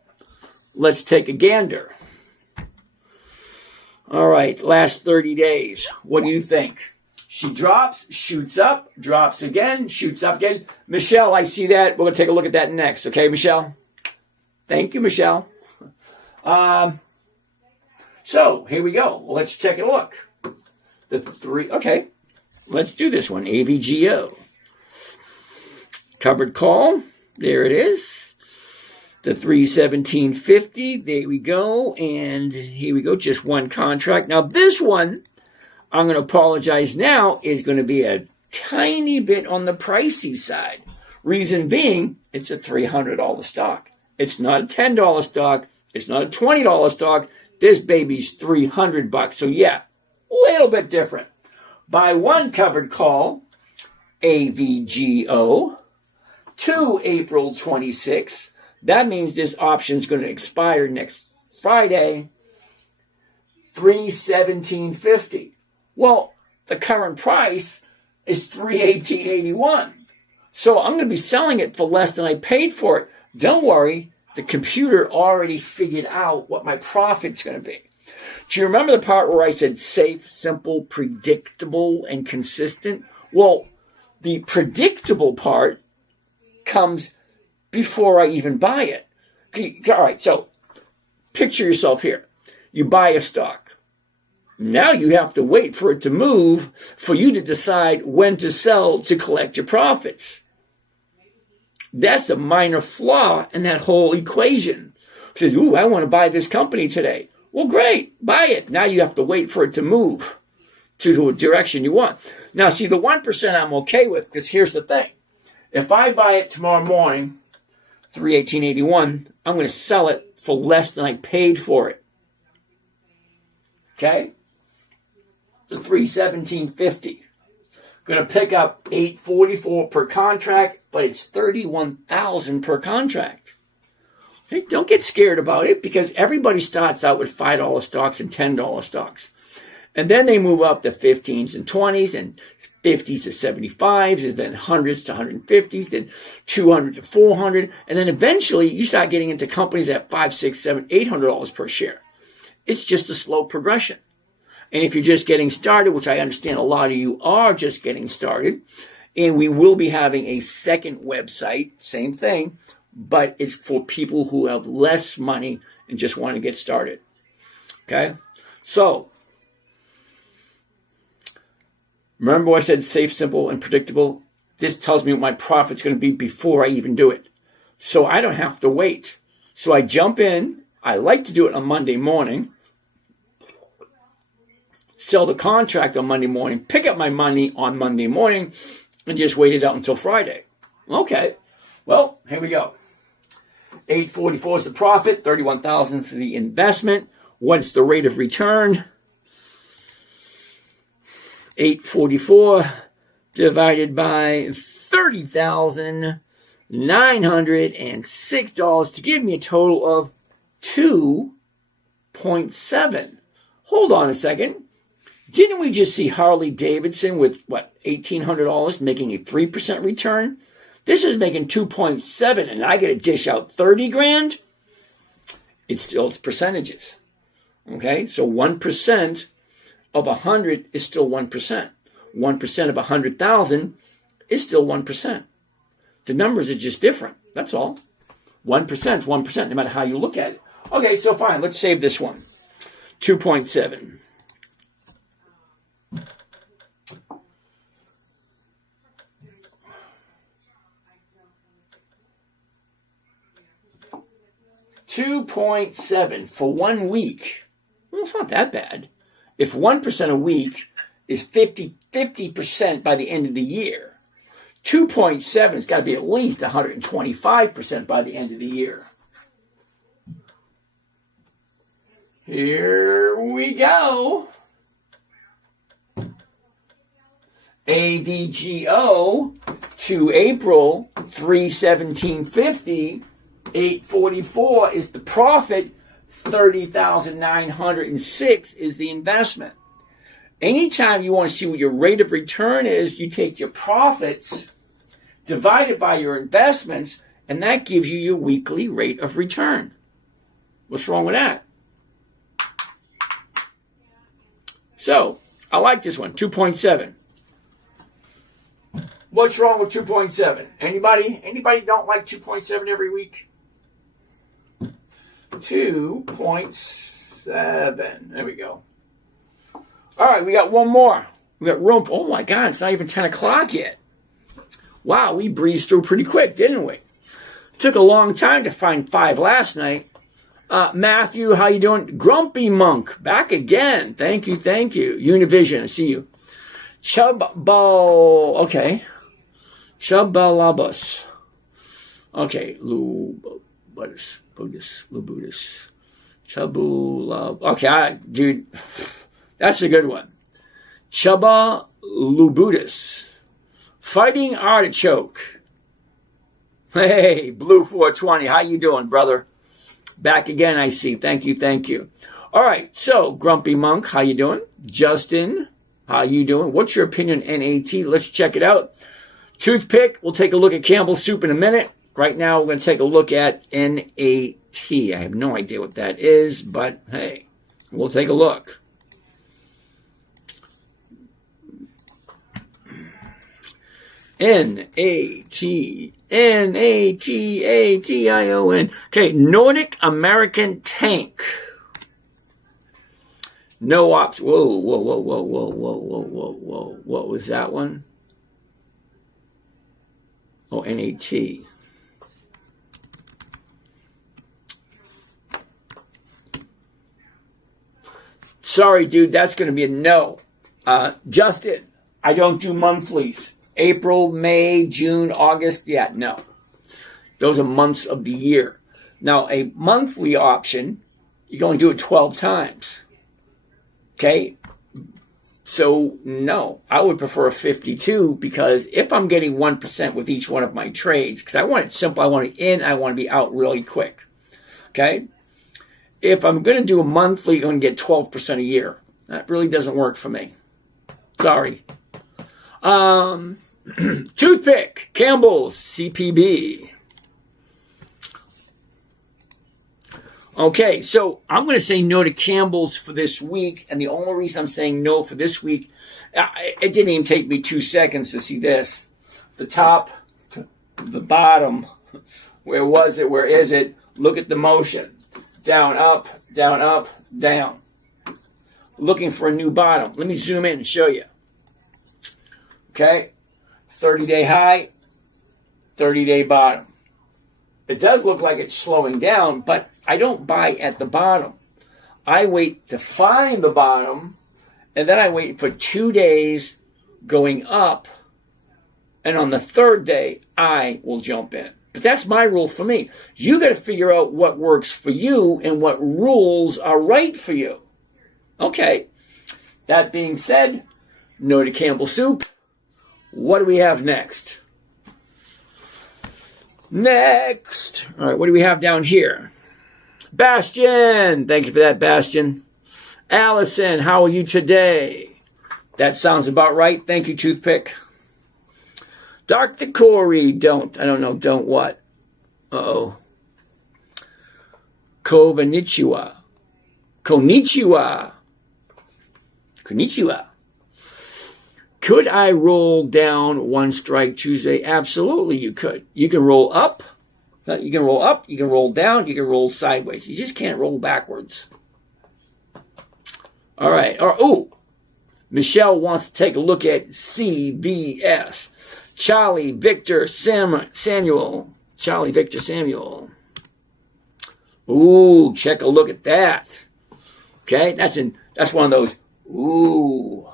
let's take a gander. All right, last 30 days. What do you think? She drops, shoots up, drops again, shoots up again. Michelle, I see that. We're going to take a look at that next. Okay, Michelle? Thank you, Michelle. So, here we go. Let's take a look. Okay, let's do this one. AVGO. Covered call. There it is. The 317.50. There we go. And here we go. Just one contract. Now, this one, I'm going to apologize now, is going to be a tiny bit on the pricey side. Reason being, it's a $300 stock. It's not a $10 stock. It's not a $20 stock. This baby's $300. So, yeah, a little bit different. Buy one covered call, AVGO, to April 26th. That means this option is going to expire next Friday, 317.50. Well, the current price is 318.81. So I'm going to be selling it for less than I paid for it. Don't worry, the computer already figured out what my profit's going to be. Do you remember the part where I said safe, simple, predictable, and consistent? Well, the predictable part comes before I even buy it. All right, so picture yourself here. You buy a stock. Now you have to wait for it to move for you to decide when to sell to collect your profits. That's a minor flaw in that whole equation. It says, ooh, I want to buy this company today. Well, great, buy it. Now you have to wait for it to move to a direction you want. Now, see, the 1% I'm okay with, because here's the thing. If I buy it tomorrow morning, 318.81, I'm going to sell it for less than I paid for it. Okay? The 317.50. Going to pick up $844 per contract, but it's $31,000 per contract. Okay? Don't get scared about it, because everybody starts out with $5 stocks and $10 stocks. And then they move up to 15s and 20s and 50s to 75s and then 100s to 150s, then 200 to 400. And then eventually you start getting into companies at $500, $600, $700, $800 per share. It's just a slow progression. And if you're just getting started, which I understand a lot of you are just getting started, and we will be having a second website, same thing, but it's for people who have less money and just want to get started. Okay? So, remember I said safe, simple, and predictable? This tells me what my profit's going to be before I even do it. So I don't have to wait. So I jump in. I like to do it on Monday morning. Sell the contract on Monday morning. Pick up my money on Monday morning. And just wait it out until Friday. Okay. Well, here we go. 844 is the profit. 31,000 is the investment. What's the rate of return? 844 divided by $30,906 to give me a total of 2.7. Hold on a second. Didn't we just see Harley Davidson with, what, $1,800 making a 3% return? This is making 2.7 and I get to dish out 30 grand? It's still percentages. Okay, so 1% of 100 is still 1%. 1% of 100,000 is still 1%. The numbers are just different. That's all. 1% is 1%, no matter how you look at it. Okay, so fine. Let's save this one. 2.7. $2.7 for 1 week. Well, it's not that bad. If 1% a week is 50% by the end of the year, 2.7 has got to be at least 125% by the end of the year. Here we go. AVGO to April 317.50. 844 is the profit. 30,906 is the investment. Anytime you want to see what your rate of return is, you take your profits divided by your investments, and that gives you your weekly rate of return. What's wrong with that? So, I like this one, 2.7. What's wrong with 2.7? Anybody don't like 2.7 every week? 2.7. There we go. All right, we got one more. We got room. Oh my God, it's not even 10 o'clock yet. Wow, we breezed through pretty quick, didn't we? It took a long time to find 5 last night. Matthew, how you doing? Grumpy Monk, back again. Thank you. Univision, I see you. Chubbo, okay. Chubbalabus. Okay, Lubudus. Chabulab. Okay, dude, that's a good one. Chubba Lubudus. Fighting Artichoke. Hey, Blue 420, how you doing, brother? Back again, I see. Thank you. All right, so Grumpy Monk, how you doing? Justin, how you doing? What's your opinion on NAT? Let's check it out. Toothpick, we'll take a look at Campbell's Soup in a minute. Right now, we're going to take a look at NAT. I have no idea what that is, but hey, we'll take a look. NATATION. Okay, Nordic American Tank. No ops. Whoa. What was that one? Oh, NAT. Sorry, dude, that's going to be a no. Justin, I don't do monthlies. April, May, June, August. Yeah, no. Those are months of the year. Now, a monthly option, you can only do it 12 times. Okay? So, no. I would prefer a 52 because if I'm getting 1% with each one of my trades, because I want it simple, I want it in, I want to be out really quick. Okay? If I'm going to do a monthly, I'm going to get 12% a year. That really doesn't work for me. Sorry. Toothpick, Campbell's, CPB. Okay, so I'm going to say no to Campbell's for this week, and the only reason I'm saying no for this week, it didn't even take me 2 seconds to see this. The top, the bottom, where was it, where is it? Look at the motion. Down, up, down, up, down. Looking for a new bottom. Let me zoom in and show you. Okay, 30-day high, 30-day bottom. It does look like it's slowing down, but I don't buy at the bottom. I wait to find the bottom, and then I wait for 2 days going up, and on the third day, I will jump in. But that's my rule for me. You got to figure out what works for you and what rules are right for you. Okay, that being said, no to Campbell Soup. What do we have next? Next. All right, what do we have down here? Bastion. Thank you for that, Bastion. Allison, how are you today? That sounds about right. Thank you, Toothpick. Dr. Corey, don't what? Uh-oh. Konnichiwa. Could I roll down one strike Tuesday? Absolutely, you could. You can roll up. You can roll up. You can roll down. You can roll sideways. You just can't roll backwards. All right. Michelle wants to take a look at CBS. Charlie Victor Samuel. Charlie Victor Samuel. Ooh, check a look at that. Okay, that's one of those. Ooh.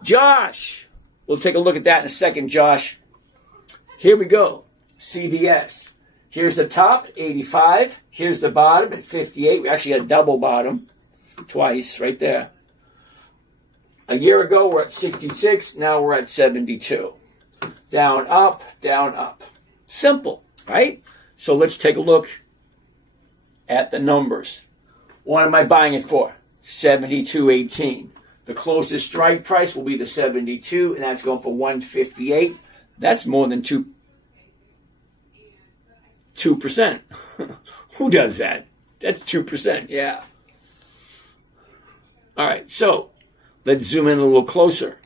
Josh, we'll take a look at that in a second, Josh. Here we go. CVS. Here's the top, 85. Here's the bottom at 58. We actually had a double bottom twice right there. A year ago, we're at 66. Now we're at 72. Down, up, down, up. Simple, right? So let's take a look at the numbers. What am I buying it for? 72.18. The closest strike price will be the 72, and that's going for 158. That's more than 2%. Who does that? That's 2%, yeah. All right, so let's zoom in a little closer.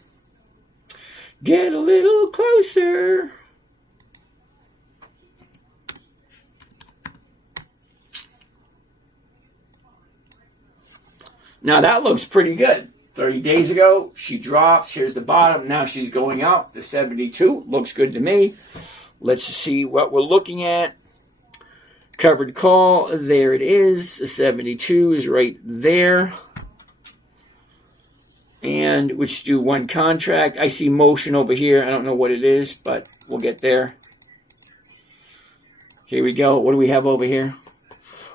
Get a little closer. Now that looks pretty good. 30 days ago, she drops. Here's the bottom. Now she's going up. The 72 looks good to me. Let's see what we're looking at. Covered call. There it is. The 72 is right there. And which do one contract. I see motion over here. I don't know what it is, but we'll get there. Here we go. What do we have over here?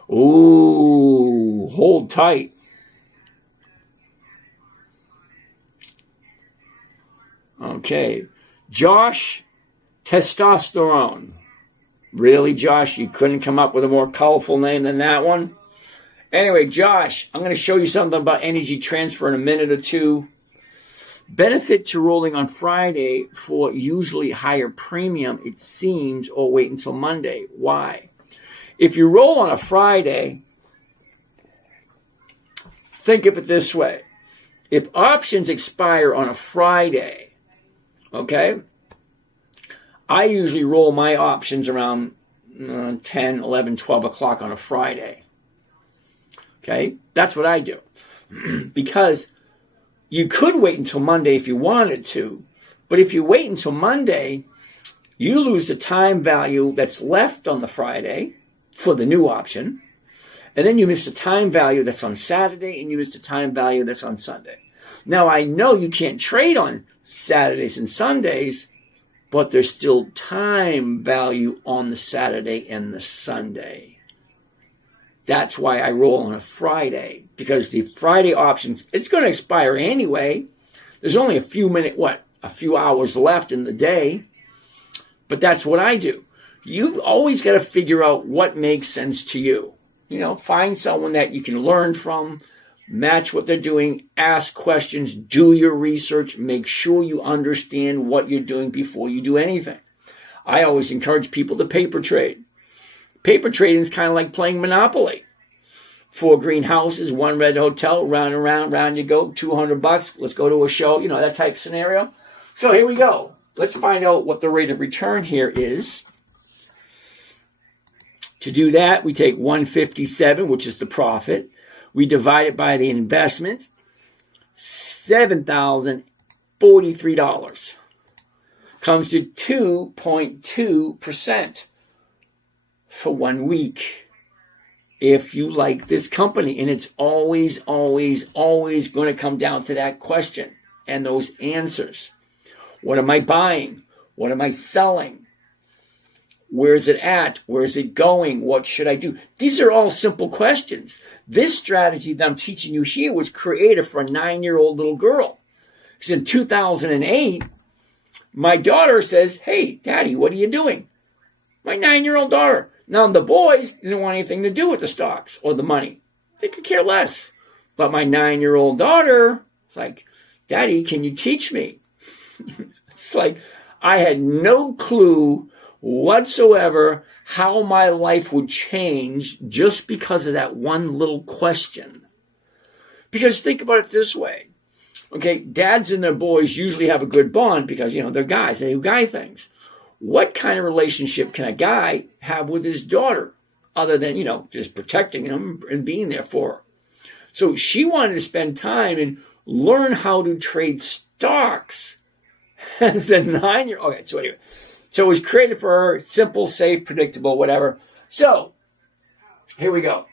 Ooh, hold tight. Okay, Josh Testosterone. Really, Josh? You couldn't come up with a more colorful name than that one? Anyway, Josh, I'm going to show you something about energy transfer in a minute or two. Benefit to rolling on Friday for usually higher premium, it seems, or wait until Monday. Why? If you roll on a Friday, think of it this way. If options expire on a Friday, okay, I usually roll my options around 10, 11, 12 o'clock on a Friday. Okay, that's what I do. Because you could wait until Monday if you wanted to, but if you wait until Monday, you lose the time value that's left on the Friday for the new option, and then you miss the time value that's on Saturday, and you miss the time value that's on Sunday. Now, I know you can't trade on Saturdays and Sundays, but there's still time value on the Saturday and the Sunday. That's why I roll on a Friday, because the Friday options, it's going to expire anyway. There's only a few hours left in the day, but that's what I do. You've always got to figure out what makes sense to you. You know, find someone that you can learn from, match what they're doing, ask questions, do your research, make sure you understand what you're doing before you do anything. I always encourage people to paper trade. Paper trading is kind of like playing Monopoly. 4 green houses, 1 red hotel, round and round, round you go, $200. Let's go to a show, that type of scenario. So here we go. Let's find out what the rate of return here is. To do that, we take 157, which is the profit. We divide it by the investment, $7,043. Comes to 2.2% for 1 week. If you like this company, and it's always, always, always going to come down to that question and those answers. What am I buying? What am I selling? Where is it at? Where is it going? What should I do? These are all simple questions. This strategy that I'm teaching you here was created for a 9-year-old little girl. Because in 2008, my daughter says, "Hey, Daddy, what are you doing?" My 9-year-old daughter. Now, the boys didn't want anything to do with the stocks or the money. They could care less. But my 9-year-old daughter was like, "Daddy, can you teach me?" It's like I had no clue whatsoever how my life would change just because of that one little question. Because think about it this way. Okay, dads and their boys usually have a good bond because, they're guys. They do guy things. What kind of relationship can a guy have with his daughter other than, just protecting him and being there for her? So she wanted to spend time and learn how to trade stocks as a 9-year-old. Okay, so anyway. So it was created for her, simple, safe, predictable, whatever. So, here we go.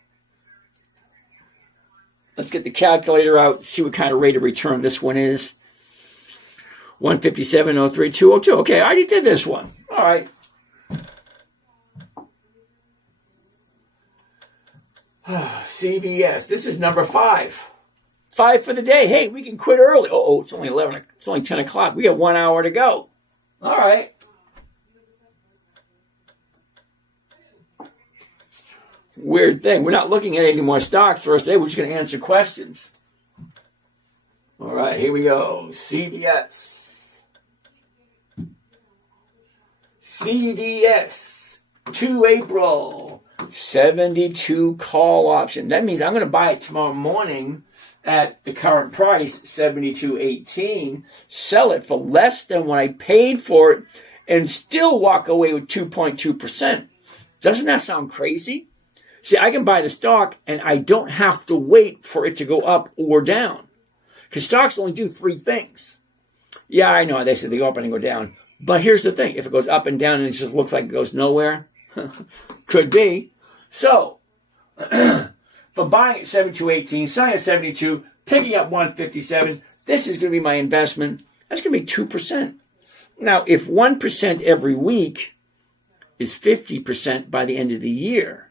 Let's get the calculator out, see what kind of rate of return this one is. 157.03.202. Okay, I already did this one. All right. CVS. This is number 5. 5 for the day. Hey, we can quit early. Oh, it's only 11. It's only 10 o'clock. We got 1 hour to go. All right. Weird thing. We're not looking at any more stocks for us today. We're just going to answer questions. All right, here we go. CVS. CVS. 2 April. 72 call option. That means I'm going to buy it tomorrow morning at the current price, $72.18. Sell it for less than what I paid for it and still walk away with 2.2%. Doesn't that sound crazy? See, I can buy the stock and I don't have to wait for it to go up or down. Because stocks only do 3 things. Yeah, I know. They said they go up and they go down. But here's the thing. If it goes up and down and it just looks like it goes nowhere, could be. So, for buying at 72.18, selling at 72, picking up 157, this is going to be my investment. That's going to be 2%. Now, if 1% every week is 50% by the end of the year,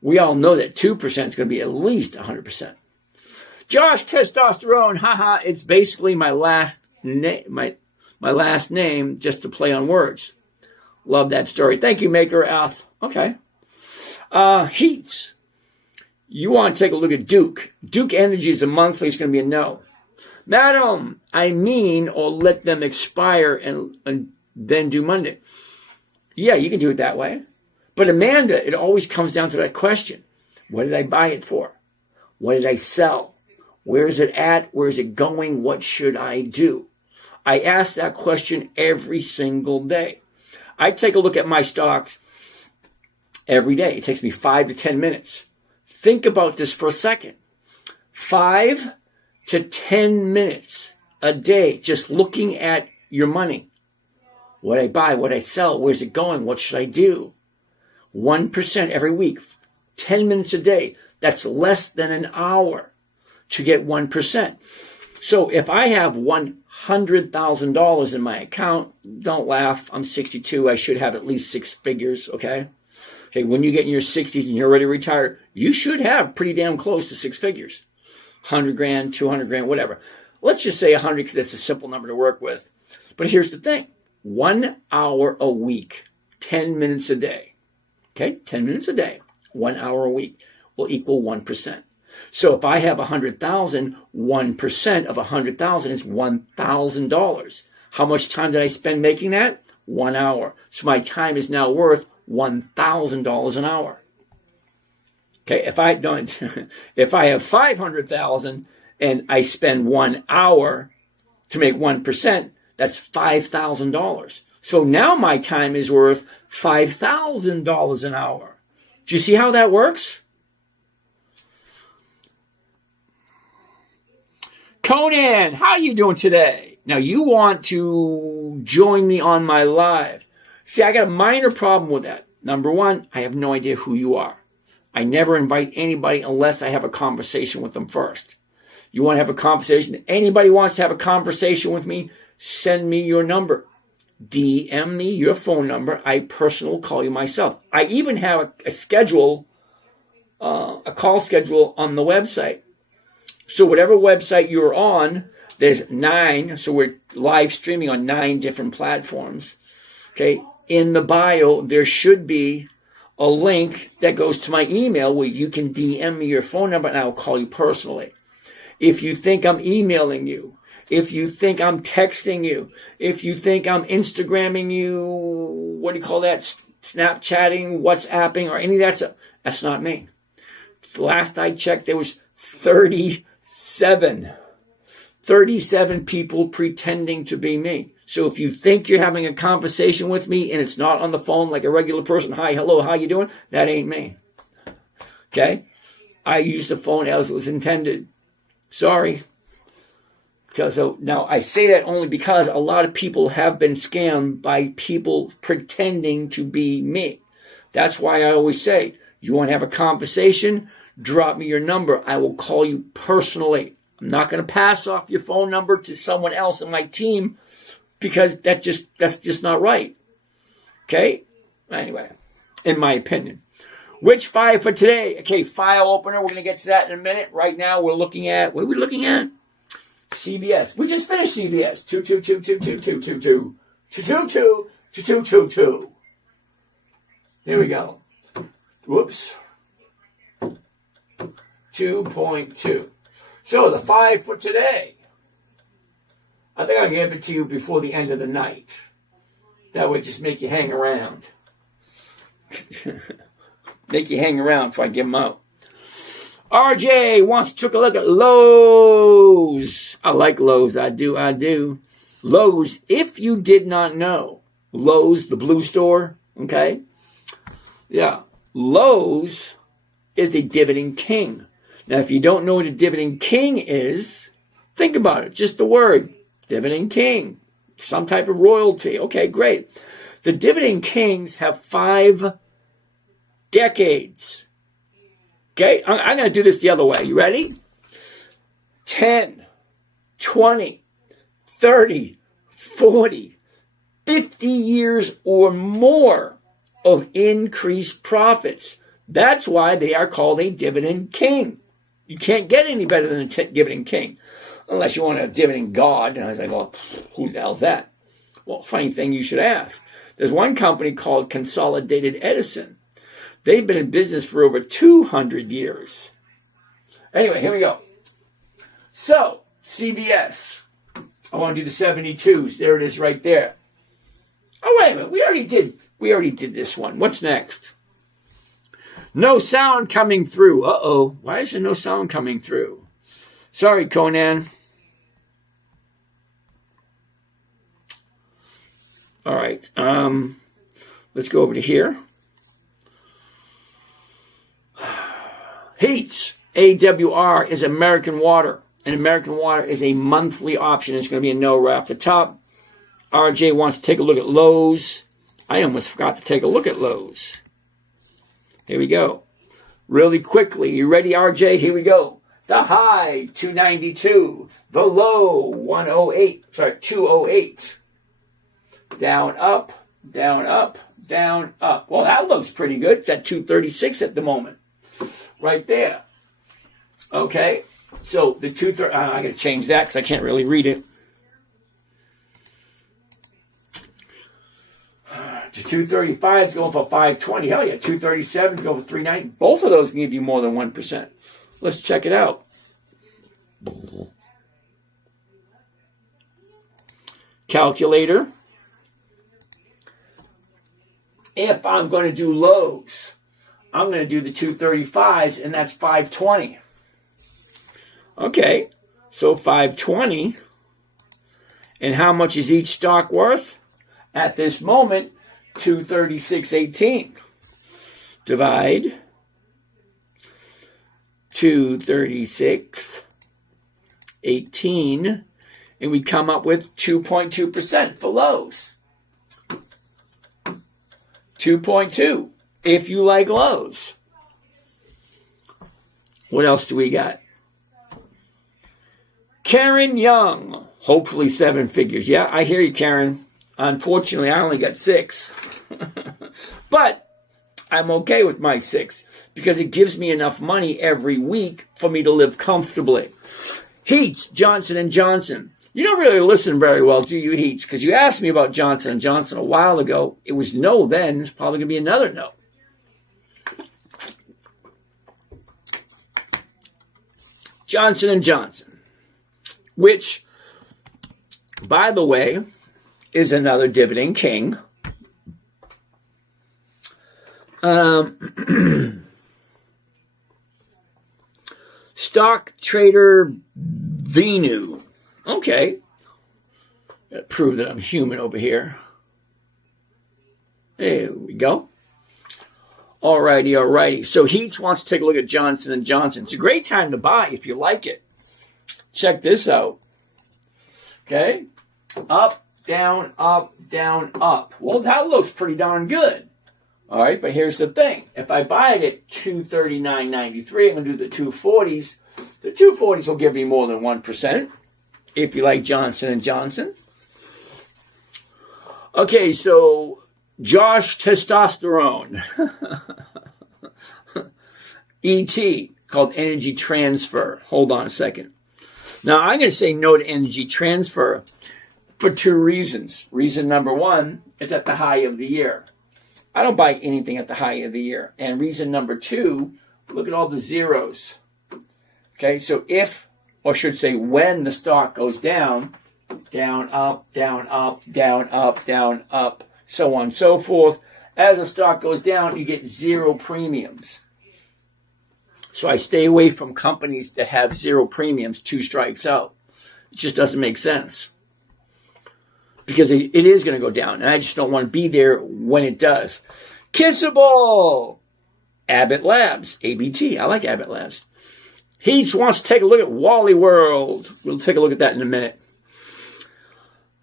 we all know that 2% is going to be at least 100%. Josh Testosterone, haha, it's basically my last name, my last name, just to play on words. Love that story. Thank you, Maker F. Okay. Heats. You want to take a look at Duke. Duke Energy is a monthly. It's going to be a no. Madam, or let them expire and then do Monday. Yeah, you can do it that way. But Amanda, it always comes down to that question. What did I buy it for? What did I sell? Where is it at? Where is it going? What should I do? I ask that question every single day. I take a look at my stocks every day. It takes me 5 to 10 minutes. Think about this for a second. 5 to 10 minutes a day just looking at your money. What I buy, what I sell, where's it going? What should I do? 1% every week, 10 minutes a day. That's less than an hour to get 1%. So if I have $100,000 in my account, don't laugh. I'm 62. I should have at least 6 figures. Okay. Okay. When you get in your 60s and you're ready to retire, you should have pretty damn close to 6 figures. 100 grand, 200 grand, whatever. Let's just say 100 because that's a simple number to work with. But here's the thing. 1 hour a week, 10 minutes a day. Okay, 10 minutes a day, 1 hour a week will equal 1%. So if I have 100,000, 1% of 100,000 is $1,000. How much time did I spend making that? 1 hour. So my time is now worth $1,000 an hour. Okay, if I don't, if I have 500,000 and I spend 1 hour to make 1%, that's $5,000. So now my time is worth $5,000 an hour. Do you see how that works? Conan, how are you doing today? Now you want to join me on my live. See, I got a minor problem with that. Number one, I have no idea who you are. I never invite anybody unless I have a conversation with them first. You want to have a conversation? Anybody wants to have a conversation with me? Send me your number. DM me your phone number. I personally will call you myself. I even have a schedule, a call schedule on the website. So whatever website you're on, there's 9. So we're live streaming on 9 different platforms. Okay. In the bio, there should be a link that goes to my email where you can DM me your phone number and I will call you personally. If you think I'm emailing you, if you think I'm texting you, if you think I'm Instagramming you, what do you call that? Snapchatting, WhatsApping, or any of that stuff, that's not me. The last I checked, there was 37 people pretending to be me. So if you think you're having a conversation with me and it's not on the phone like a regular person, hi, hello, how you doing? That ain't me. Okay? I use the phone as it was intended. Sorry. So now I say that only because a lot of people have been scammed by people pretending to be me. That's why I always say, you want to have a conversation? Drop me your number. I will call you personally. I'm not going to pass off your phone number to someone else in my team because that's just not right. Okay? Anyway, in my opinion. Which 5 for today? Okay, file opener. We're going to get to that in a minute. Right now, we're looking at, what are we looking at? CBS. We just finished CBS. 222222222222222. There we go. Whoops. 2.2. So the 5 for today. I think I'll give it to you before the end of the night. That would just make you hang around. Make you hang around before I give them out. RJ wants to take a look at Lowe's. I like Lowe's. I do. Lowe's, if you did not know, Lowe's, the blue store, okay? Yeah. Lowe's is a dividend king. Now, if you don't know what a dividend king is, think about it. Just the word, dividend king. Some type of royalty. Okay, great. The dividend kings have 5 decades. Okay, I'm going to do this the other way. You ready? 10, 20, 30, 40, 50 years or more of increased profits. That's why they are called a dividend king. You can't get any better than a dividend king. Unless you want a dividend god. And I was like, well, who the hell's that? Well, funny thing you should ask. There's one company called Consolidated Edison. They've been in business for over 200 years. Anyway, here we go. So, CBS. I want to do the 72s. There it is right there. Oh, wait a minute. We already did this one. What's next? No sound coming through. Uh-oh. Why is there no sound coming through? Sorry, Conan. All right. Let's go over to here. Heats. AWR is American Water. And American Water is a monthly option. It's going to be a no right off the top. RJ wants to take a look at Lowe's. I almost forgot to take a look at Lowe's. Here we go. Really quickly. You ready, RJ? Here we go. The high, 292. The low, 208. Down, up, down, up, down, up. Well, that looks pretty good. It's at 236 at the moment. Right there. Okay. So the 230, I got to change that because I can't really read it. To 235 is going for 520. Hell yeah. 237 is going for 390. Both of those can give you more than 1%. Let's check it out. Calculator. If I'm going to do lows, I'm going to do the 235s, and that's 520. Okay, so 520. And how much is each stock worth? At this moment, 236.18. Divide 236.18, and we come up with 2.2% for lows. 2.2 if you like lows. What else do we got? Karen Young, hopefully 7 figures. Yeah, I hear you, Karen. Unfortunately, I only got 6. But I'm okay with my 6 because it gives me enough money every week for me to live comfortably. Heats, Johnson & Johnson. You don't really listen very well, do you, Heats? Because you asked me about Johnson & Johnson a while ago. It was no then. It's probably going to be another no. Johnson & Johnson, which, by the way, is another dividend king. Stock trader Venu. Okay. Gotta prove that I'm human over here. There we go. Alrighty. So Heats wants to take a look at Johnson & Johnson. It's a great time to buy if you like it. Check this out. Okay. Up, down, up, down, up. Well, that looks pretty darn good. All right, but here's the thing. If I buy it at $239.93, I'm going to do the 240s. The 240s will give me more than 1%. If you like Johnson & Johnson. Okay, so Josh Testosterone. ET, called Energy Transfer. Hold on a second. Now, I'm going to say no to Energy Transfer for 2 reasons. Reason number 1, it's at the high of the year. I don't buy anything at the high of the year. And reason number 2, look at all the zeros. Okay, so if, or should say when the stock goes down, down, up, down, up, down, up, down, up, so on and so forth. As the stock goes down, you get 0 premiums. So I stay away from companies that have 0 premiums, 2 strikes out. It just doesn't make sense. Because it is going to go down, and I just don't want to be there when it does. Kissable! Abbott Labs, ABT. I like Abbott Labs. Heats wants to take a look at Wally World. We'll take a look at that in a minute.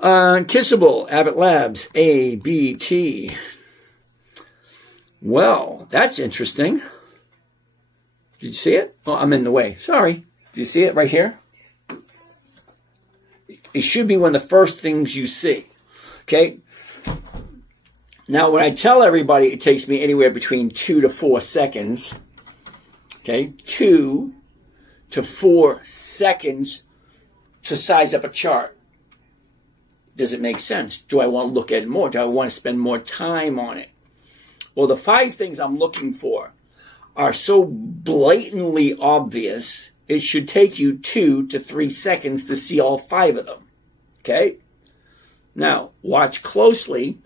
Kissable, Abbott Labs, ABT. Well, that's interesting. Did you see it? Oh, I'm in the way. Sorry. Did you see it right here? It should be one of the first things you see. Okay? Now, when I tell everybody it takes me anywhere between 2 to 4 seconds, okay, 2 to 4 seconds to size up a chart. Does it make sense? Do I want to look at it more? Do I want to spend more time on it? Well, the 5 things I'm looking for are so blatantly obvious, it should take you 2 to 3 seconds to see all 5 of them. Okay? Now, watch closely,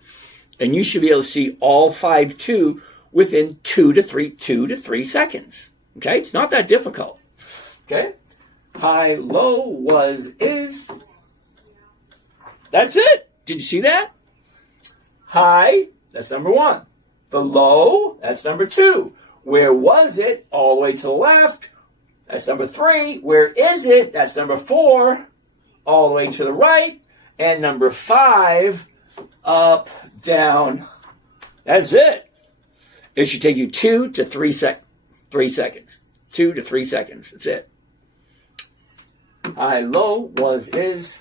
and you should be able to see all 5 too within 2 to 3 seconds. Okay? It's not that difficult. Okay? High, low, was, is. That's it. Did you see that? High, that's number 1. The low, that's number 2. Where was it? All the way to the left. That's number 3. Where is it? That's number 4. All the way to the right. And number 5, up, down. That's it. It should take you 2 to 3 seconds. 2 to 3 seconds. That's it. High, low, was, is.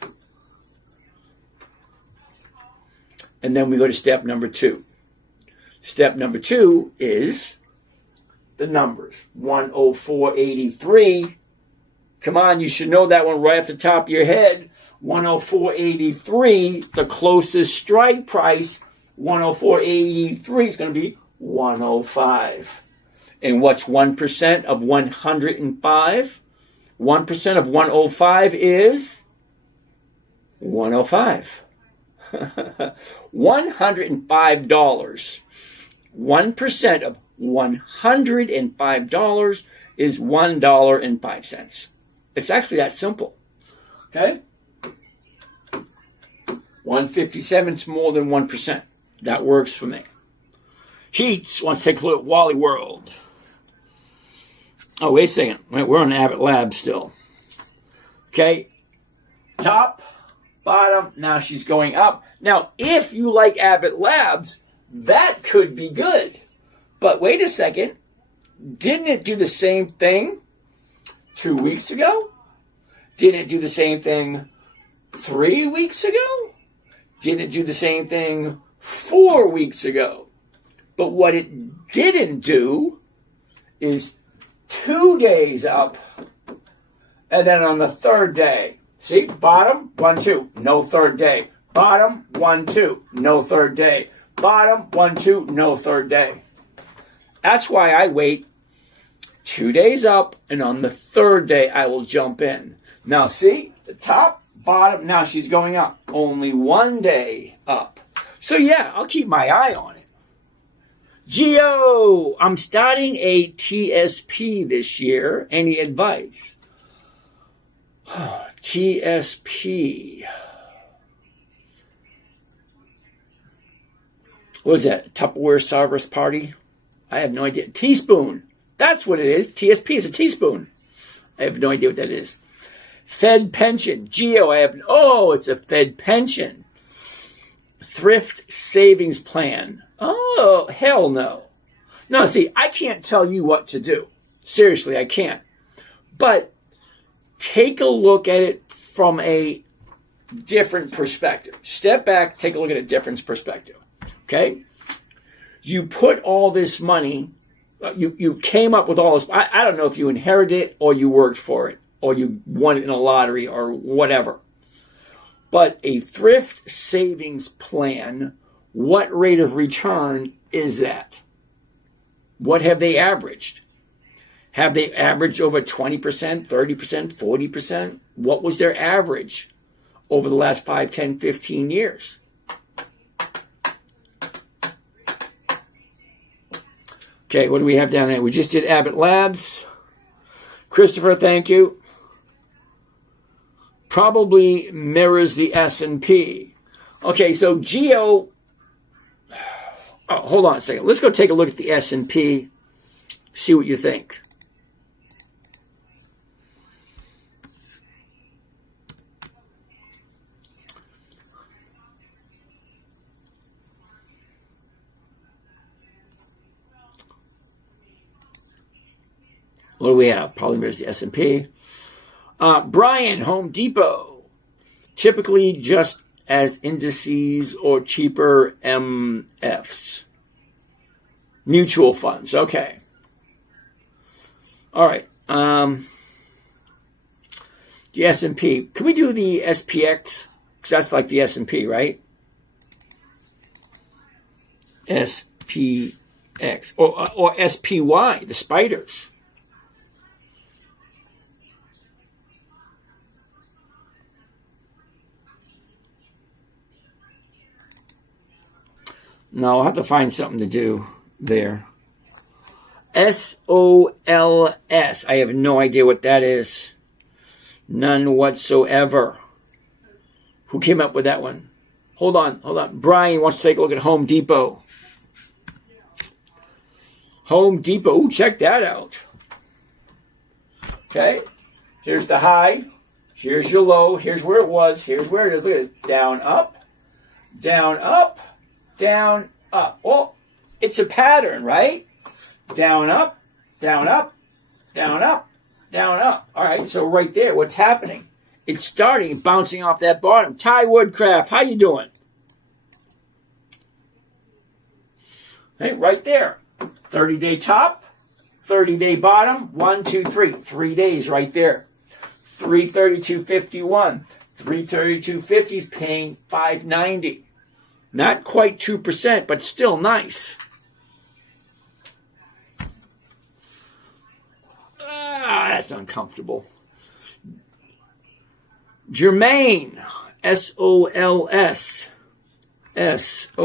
And then we go to step number 2. Step number 2 is the numbers. 104.83. Come on, you should know that one right off the top of your head. 104.83, the closest strike price, 104.83 is going to be 105. And what's 1% of 105? 1% of 105 is 105. $105. 1% of $105 is $1.05. It's actually that simple. Okay? 157 is more than 1%. That works for me. Heats wants to take a look at Wally World. Oh, wait a second. We're on Abbott Labs still. Okay. Top, bottom. Now she's going up. Now, if you like Abbott Labs, that could be good. But wait a second. Didn't it do the same thing 2 weeks ago? Didn't it do the same thing 3 weeks ago? Didn't it do the same thing 4 weeks ago? But what it didn't do is 2 days up, and then on the third day, see, bottom, 1, 2, no third day. Bottom, 1, 2, no third day. Bottom, 1, 2, no third day. That's why I wait 2 days up, and on the third day, I will jump in. Now, see, the top, bottom, now she's going up. Only 1 day up. So, yeah, I'll keep my eye on it. Geo, I'm starting a TSP this year. Any advice? TSP. What was that? Tupperware Service Party? I have no idea. Teaspoon. That's what it is. TSP is a teaspoon. I have no idea what that is. Fed pension. Geo, it's a Fed pension. Thrift savings plan. Oh, hell no. No, see, I can't tell you what to do. Seriously, I can't. But take a look at it from a different perspective. Step back, take a look at a different perspective. Okay? You put all this money, you came up with all this. I don't know if you inherited it or you worked for it or you won it in a lottery or whatever. But a thrift savings plan, what rate of return is that? What have they averaged? Have they averaged over 20%, 30%, 40%? What was their average over the last 5, 10, 15 years? Okay, what do we have down there? We just did Abbott Labs. Christopher, thank you. Probably mirrors the S&P. Okay, so Geo... Oh, hold on a second. Let's go take a look at the S&P, see what you think. What do we have? Probably mirrors the S&P. Brian, Home Depot. Typically just as indices or cheaper MFs. Mutual funds. Okay. All right. The S&P. Can we do the SPX? Because that's like the S&P, right? SPX. Or SPY, the spiders. No, I'll have to find something to do there. SOLS. I have no idea what that is. None whatsoever. Who came up with that one? Hold on. Brian wants to take a look at Home Depot. Home Depot. Ooh, check that out. Okay. Here's the high. Here's your low. Here's where it was. Here's where it is. Look at it. Down, up. Down, up. Down, up. Well, it's a pattern, right? Down, up, down, up, down, up, down, up. All right, so right there, what's happening? It's starting, bouncing off that bottom. Ty Woodcraft, how you doing? Hey, right there. 30-day top, 30-day bottom, 1, 2, 3. 3 days right there. 332.51. 332.50 is paying $5.90. Not quite 2%, but still nice. that's uncomfortable. Jermaine, S-O-L-S. S-O-L-S.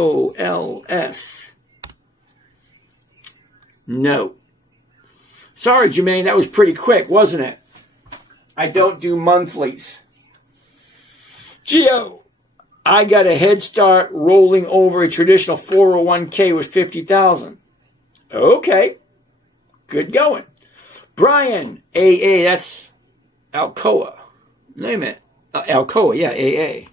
No. Sorry, Jermaine, that was pretty quick, wasn't it? I don't do monthlies. Gio, I got a head start rolling over a traditional 401k with $50,000. Okay. Good going. Brian, AA, that's Alcoa. Wait a minute. Alcoa, yeah, AA.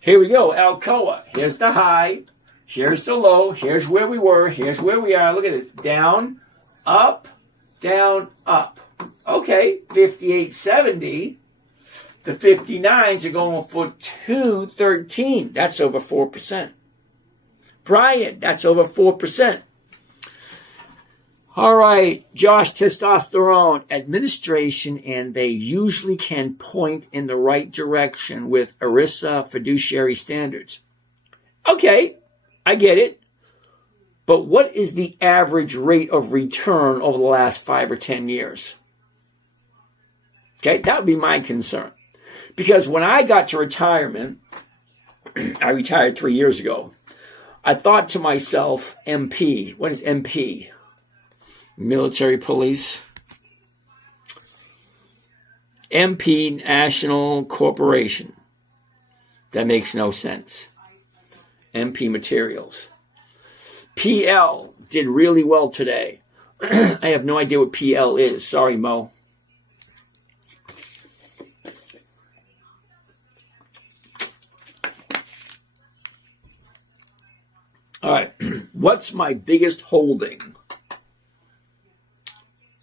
Here we go, Alcoa. Here's the high. Here's the low. Here's where we were. Here's where we are. Look at this. Down, up, down, up. Okay, 58.70. The 59s are going for 213. That's over 4%. Brian, that's over 4%. All right, Josh, testosterone administration, and they usually can point in the right direction with ERISA fiduciary standards. Okay, I get it. But what is the average rate of return over the last 5 or 10 years? Okay, that would be my concern. Because when I got to retirement, I retired 3 years ago, I thought to myself, MP, what is MP? Military police. MP, National Corporation. That makes no sense. MP Materials. PL did really well today. I have no idea what PL is. Sorry, Mo. All right. What's my biggest holding?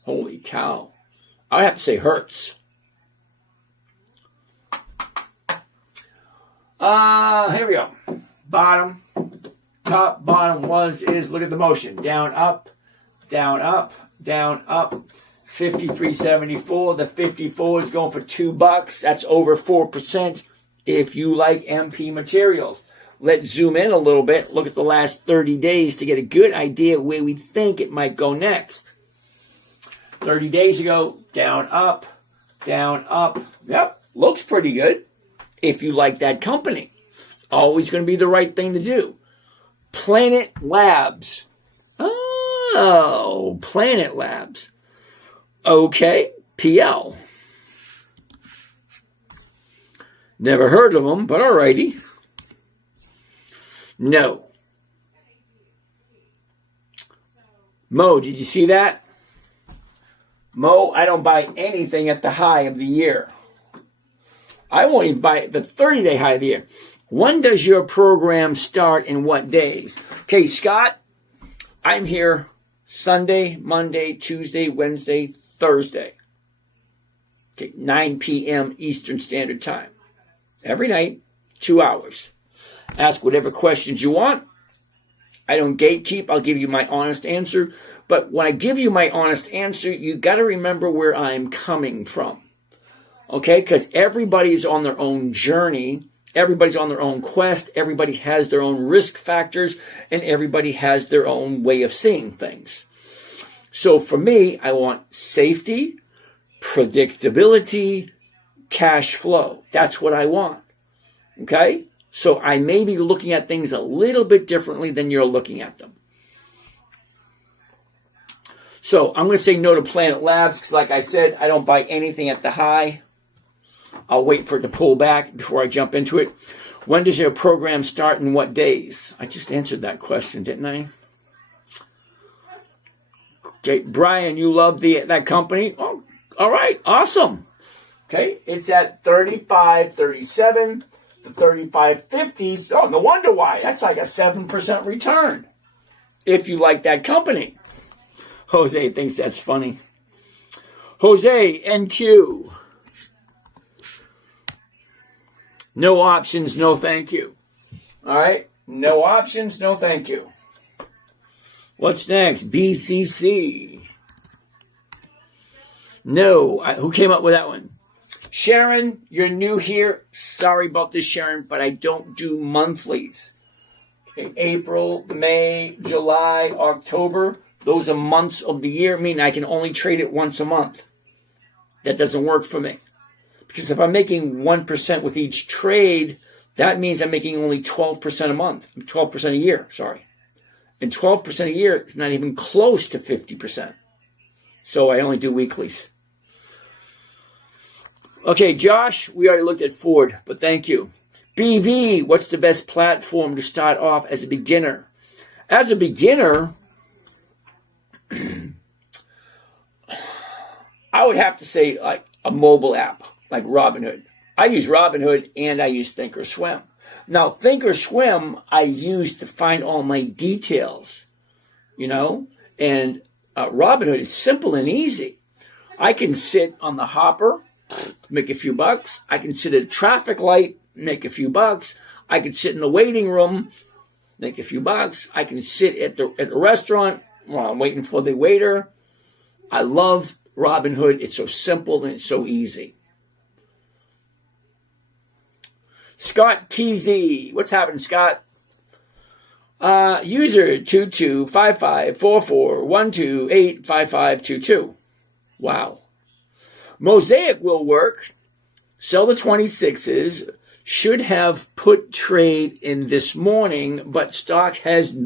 Holy cow. I have to say Hertz. Here we go. Bottom, top, bottom, is, look at the motion. Down, up, down, up, down, up. 53.74. The 54 is going for $2. That's over 4% if you like MP Materials. Let's zoom in a little bit. Look at the last 30 days to get a good idea where we think it might go next. 30 days ago, down, up, down, up. Yep, looks pretty good if you like that company. Always going to be the right thing to do. Planet Labs. Oh, Planet Labs. Okay, PL. Never heard of them, but alrighty. No. Mo, did you see that? Mo, I don't buy anything at the high of the year. I won't even buy the 30-day high of the year. When does your program start and what days? Okay, Scott, I'm here Sunday, Monday, Tuesday, Wednesday, Thursday. Okay, 9 p.m. Eastern Standard Time. Every night, 2 hours. Ask whatever questions you want. I don't gatekeep. I'll give you my honest answer. But when I give you my honest answer, you got to remember where I'm coming from. Okay? Because everybody's on their own journey. Everybody's on their own quest. Everybody has their own risk factors. And everybody has their own way of seeing things. So for me, I want safety, predictability, cash flow. That's what I want. Okay? So I may be looking at things a little bit differently than you're looking at them. So I'm going to say no to Planet Labs because, like I said, I don't buy anything at the high. I'll wait for it to pull back before I jump into it. When does your program start and what days? I just answered that question, didn't I? Okay, Brian, you love that company? Oh, all right, awesome. Okay, it's at 35.37. The 35.50s, oh, no wonder why. That's like a 7% return if you like that company. Jose thinks that's funny. Jose, NQ. No options, no thank you. All right? No options, no thank you. What's next? BCC. No. Who came up with that one? Sharon, you're new here. Sorry about this, Sharon, but I don't do monthlies. Okay, April, May, July, October, Those are months of the year, meaning I can only trade it once a month. That doesn't work for me. Because if I'm making 1% with each trade, that means I'm making only 12% a month. 12% a year, sorry. And 12% a year is not even close to 50%. So I only do weeklies. Okay, Josh, we already looked at Ford, but thank you. BV, what's the best platform to start off as a beginner? As a beginner, I would have to say like a mobile app, like Robinhood. I use Robinhood and I use Thinkorswim. Now, Thinkorswim I use to find all my details, and Robinhood is simple and easy. I can sit on the hopper, make a few bucks. I can sit at a traffic light, make a few bucks. I can sit in the waiting room, make a few bucks. I can sit at the restaurant while I'm waiting for the waiter. I love Robinhood. It's so simple and it's so easy. Scott Keezy. What's happening, Scott? User 22554412855522. Wow. Mosaic will work. Sell the 26s. Should have put trade in this morning, but stock has has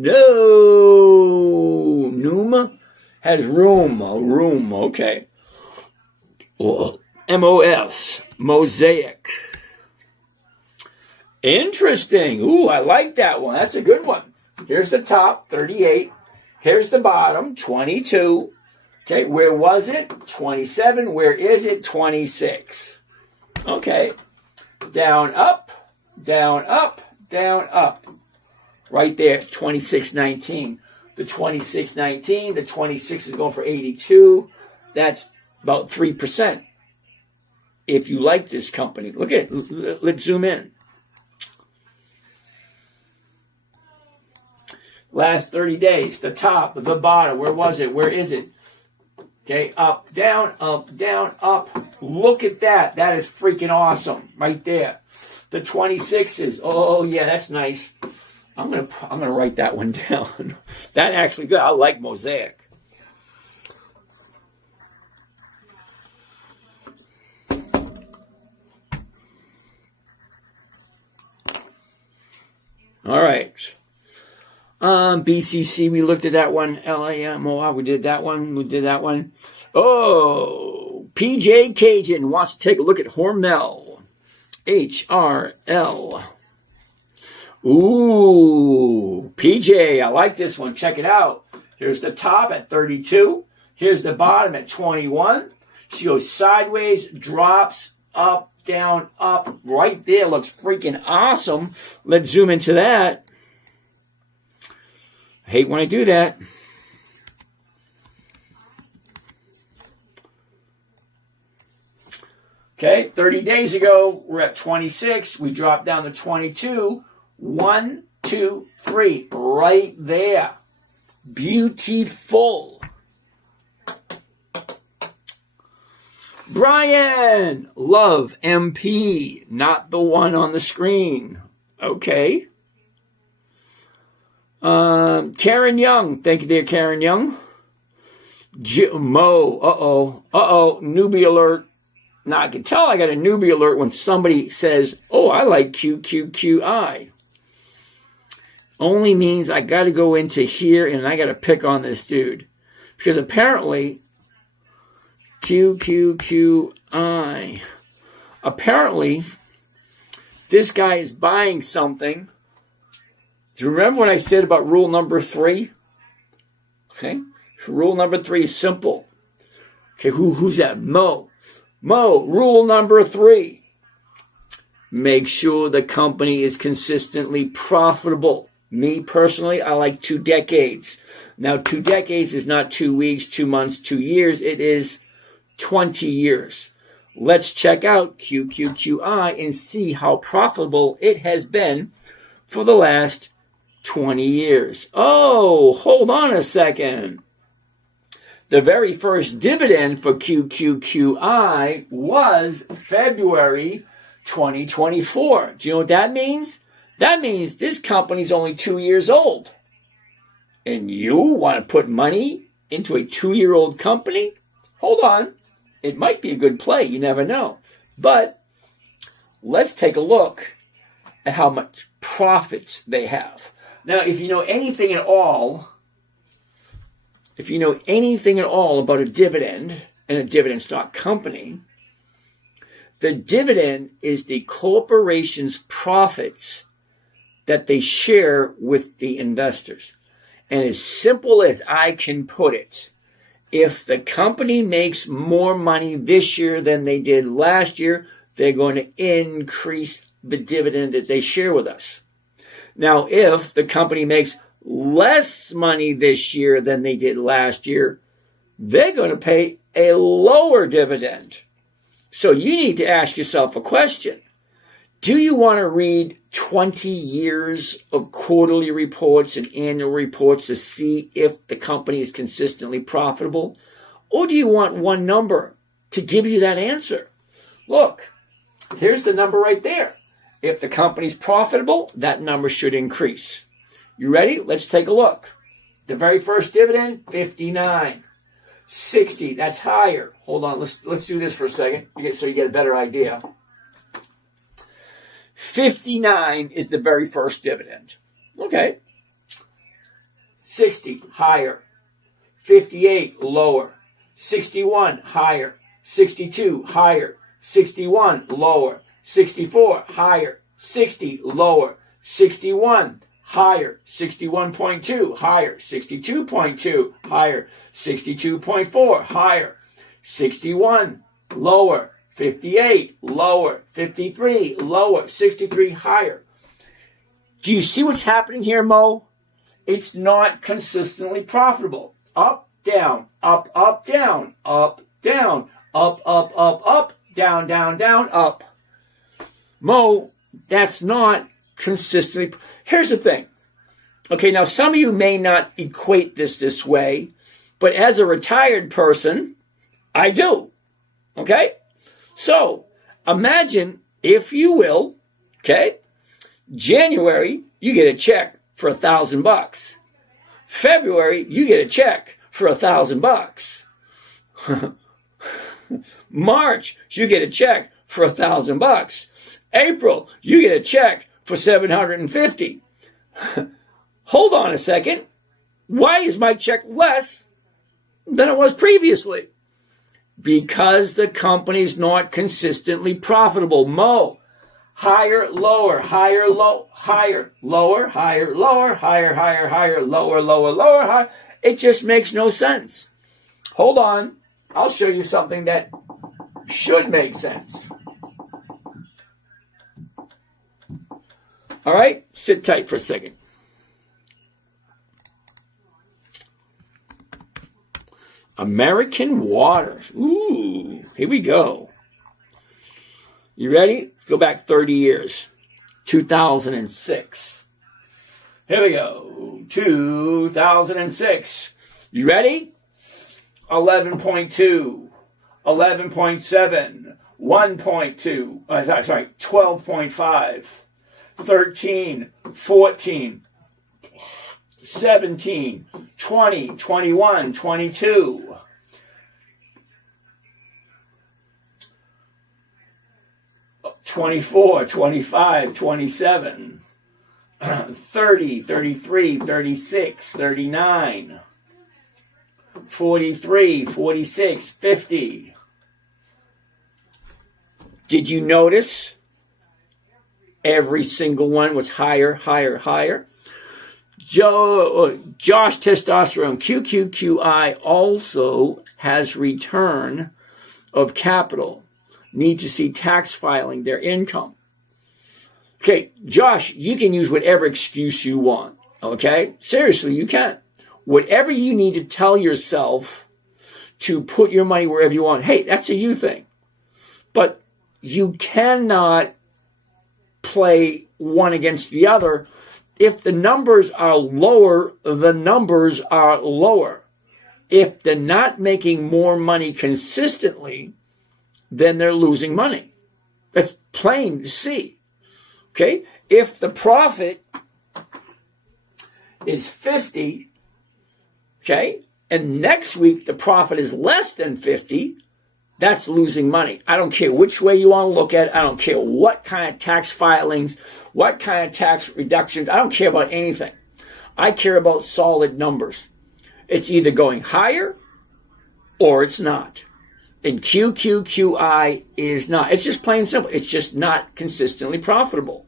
room. Okay. MOS. Mosaic. Interesting. Ooh, I like that one. That's a good one. Here's the top, 38. Here's the bottom, 22. Okay, where was it? 27. Where is it? 26. Okay. Down, up, down, up, down, up. Right there, 26.19. The 26.19, the 26 is going for 82. That's about 3%. If you like this company, look at it. Let's zoom in. Last 30 days, the top, the bottom, where was it? Where is it? Okay, up, down, up, down, up. Look at that. That is freaking awesome right there. The 26s. Oh, yeah, that's nice. I'm gonna write that one down. That actually good. I like Mosaic. All right. BCC, we looked at that one. LAMOA, we did that one. Oh, PJ Cajun wants to take a look at Hormel. HRL. Ooh, PJ, I like this one. Check it out. Here's the top at 32. Here's the bottom at 21. She goes sideways, drops, up, down, up. Right there. Looks freaking awesome. Let's zoom into that. I hate when I do that. Okay, 30 days ago, we're at 26. We dropped down to 22. 1, 2, 3. Right there. Beautiful. Brian, love MP, not the one on the screen. Okay. Karen Young, thank you there, Karen Young. Mo, newbie alert. Now I can tell I got a newbie alert when somebody says, oh, I like QQQI. Only means I got to go into here and I got to pick on this dude. Because apparently, QQQI. Apparently, this guy is buying something. Do you remember what I said about rule number 3? Okay. Rule number 3 is simple. Okay, who's that? Mo, rule number 3. Make sure the company is consistently profitable. Me personally, I like 2 decades. Now, 2 decades is not 2 weeks, 2 months, 2 years. It is 20 years. Let's check out QQQI and see how profitable it has been for the last 20 years. Oh, hold on a second. The very first dividend for QQQI was February 2024. Do you know what that means? That means this company's only 2 years old. And you want to put money into a 2-year-old company, hold on. It might be a good play. You never know. But let's take a look at how much profits they have. Now, if you know anything at all about a dividend and a dividend stock company, the dividend is the corporation's profits that they share with the investors. And as simple as I can put it, if the company makes more money this year than they did last year, they're going to increase the dividend that they share with us. Now, if the company makes less money this year than they did last year, they're going to pay a lower dividend. So you need to ask yourself a question. Do you want to read 20 years of quarterly reports and annual reports to see if the company is consistently profitable? Or do you want one number to give you that answer? Look, here's the number right there. If the company's profitable, that number should increase. You ready? Let's take a look. The very first dividend, 59. 60, that's higher. Hold on, let's do this for a second so you get a better idea. 59 is the very first dividend. Okay. 60, higher. 58, lower. 61, higher. 62, higher. 61, lower. 64, higher. 60, lower. 61, higher. 61.2, higher. 62.2, higher. 62.4, higher. 61, lower. 58, lower. 53, lower. 63, higher. Do you see what's happening here, Mo? It's not consistently profitable. Up, down, up, down, up, down, up, down, down, up. Mo, that's not consistently. Here's the thing. Okay, now some of you may not equate this way, but as a retired person, I do. Okay? So, imagine, if you will, okay, January, you get a check for $1,000. February, you get a check for $1,000. March, you get a check for $1,000. April, you get a check for $750. Hold on a second. Why is my check less than it was previously? Because the company's not consistently profitable. Mo, higher, lower, higher, low, higher, lower, higher, lower, higher, higher, higher, lower, lower, lower, higher. It just makes no sense. Hold on. I'll show you something that should make sense. All right? Sit tight for a second. American Water. Ooh, here we go. You ready? Go back 30 years. 2006. Here we go. 2006. You ready? 11.2, 11.7, 1.2, 12.5, 13, 14, 17, 20, 21, 22. 24, 25, 27, 30, 33, 36, 39, 43, 46, 50. Did you notice every single one was higher, higher, higher? Josh Testosterone, QQQI, also has return of capital. Need to see tax filing their income. Okay, Josh, you can use whatever excuse you want. Okay? Seriously, you can. Whatever you need to tell yourself to put your money wherever you want. Hey, that's a you thing. But you cannot play one against the other. If the numbers are lower, the numbers are lower. If they're not making more money consistently, then they're losing money. That's plain to see. Okay? If the profit is 50, okay, and next week the profit is less than 50, that's losing money. I don't care which way you want to look at it. I don't care what kind of tax filings, what kind of tax reductions. I don't care about anything. I care about solid numbers. It's either going higher or it's not. And QQQI is not. It's just plain simple. It's just not consistently profitable.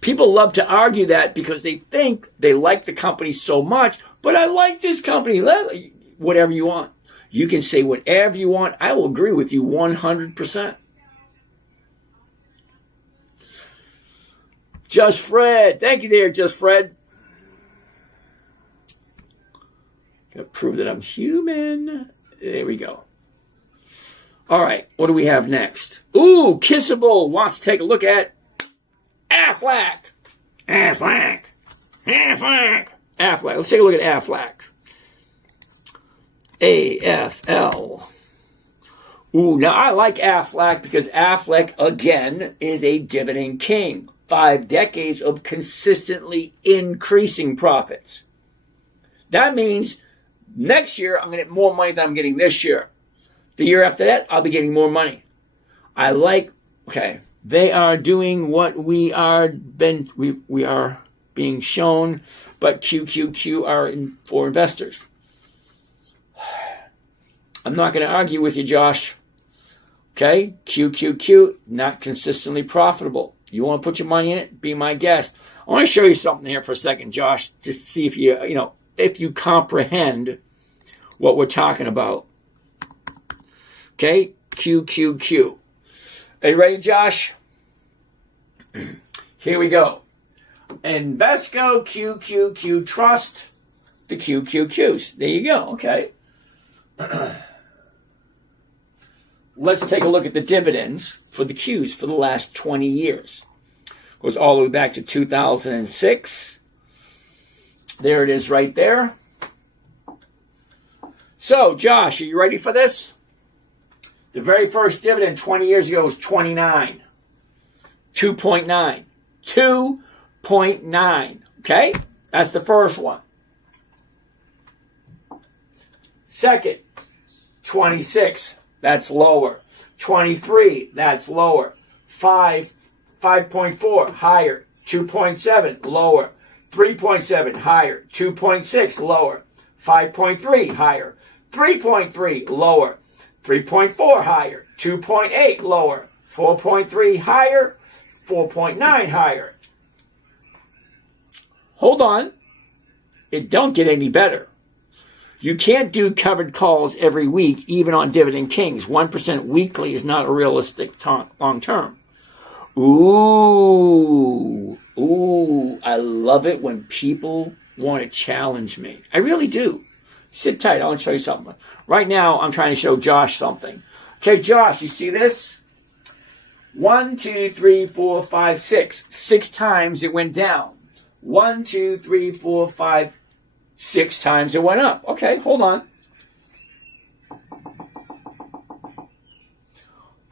People love to argue that because they think they like the company so much, but I like this company. Whatever you want. You can say whatever you want. I will agree with you 100%. Just Fred. Thank you there, Just Fred. Gotta prove that I'm human. There we go. All right, what do we have next? Ooh, Kissable wants to take a look at Aflac. Aflac. Aflac. Aflac. Let's take a look at Aflac. AFL. Ooh, now I like Aflac because Aflac, again, is a dividend king. 5 decades of consistently increasing profits. That means next year I'm going to get more money than I'm getting this year. The year after that, I'll be getting more money. I like, okay, they are doing what we are being shown, but QQQ are for investors. I'm not going to argue with you, Josh. Okay, QQQ, not consistently profitable. You want to put your money in it? Be my guest. I want to show you something here for a second, Josh, just to see if if you comprehend what we're talking about. Okay, QQQ. Are you ready, Josh? Here we go. Invesco QQQ Trust, the QQQs. There you go, okay. Let's take a look at the dividends for the Qs for the last 20 years. Goes all the way back to 2006. There it is right there. So, Josh, are you ready for this? The very first dividend 20 years ago was 29. 2.9. 2.9. Okay? That's the first one. Second, 26. That's lower. 23. That's lower. 5.4. Higher. 2.7. Lower. 3.7. Higher. 2.6. Lower. 5.3. Higher. 3.3. Lower. 3.4 higher, 2.8 lower, 4.3 higher, 4.9 higher. Hold on. It don't get any better. You can't do covered calls every week, even on Dividend Kings. 1% weekly is not a realistic long term. Ooh, I love it when people want to challenge me. I really do. Sit tight. I want to show you something. Right now, I'm trying to show Josh something. Okay, Josh, you see this? 1, 2, 3, 4, 5, 6. 6 times it went down. 1, 2, 3, 4, 5, 6 times it went up. Okay, hold on.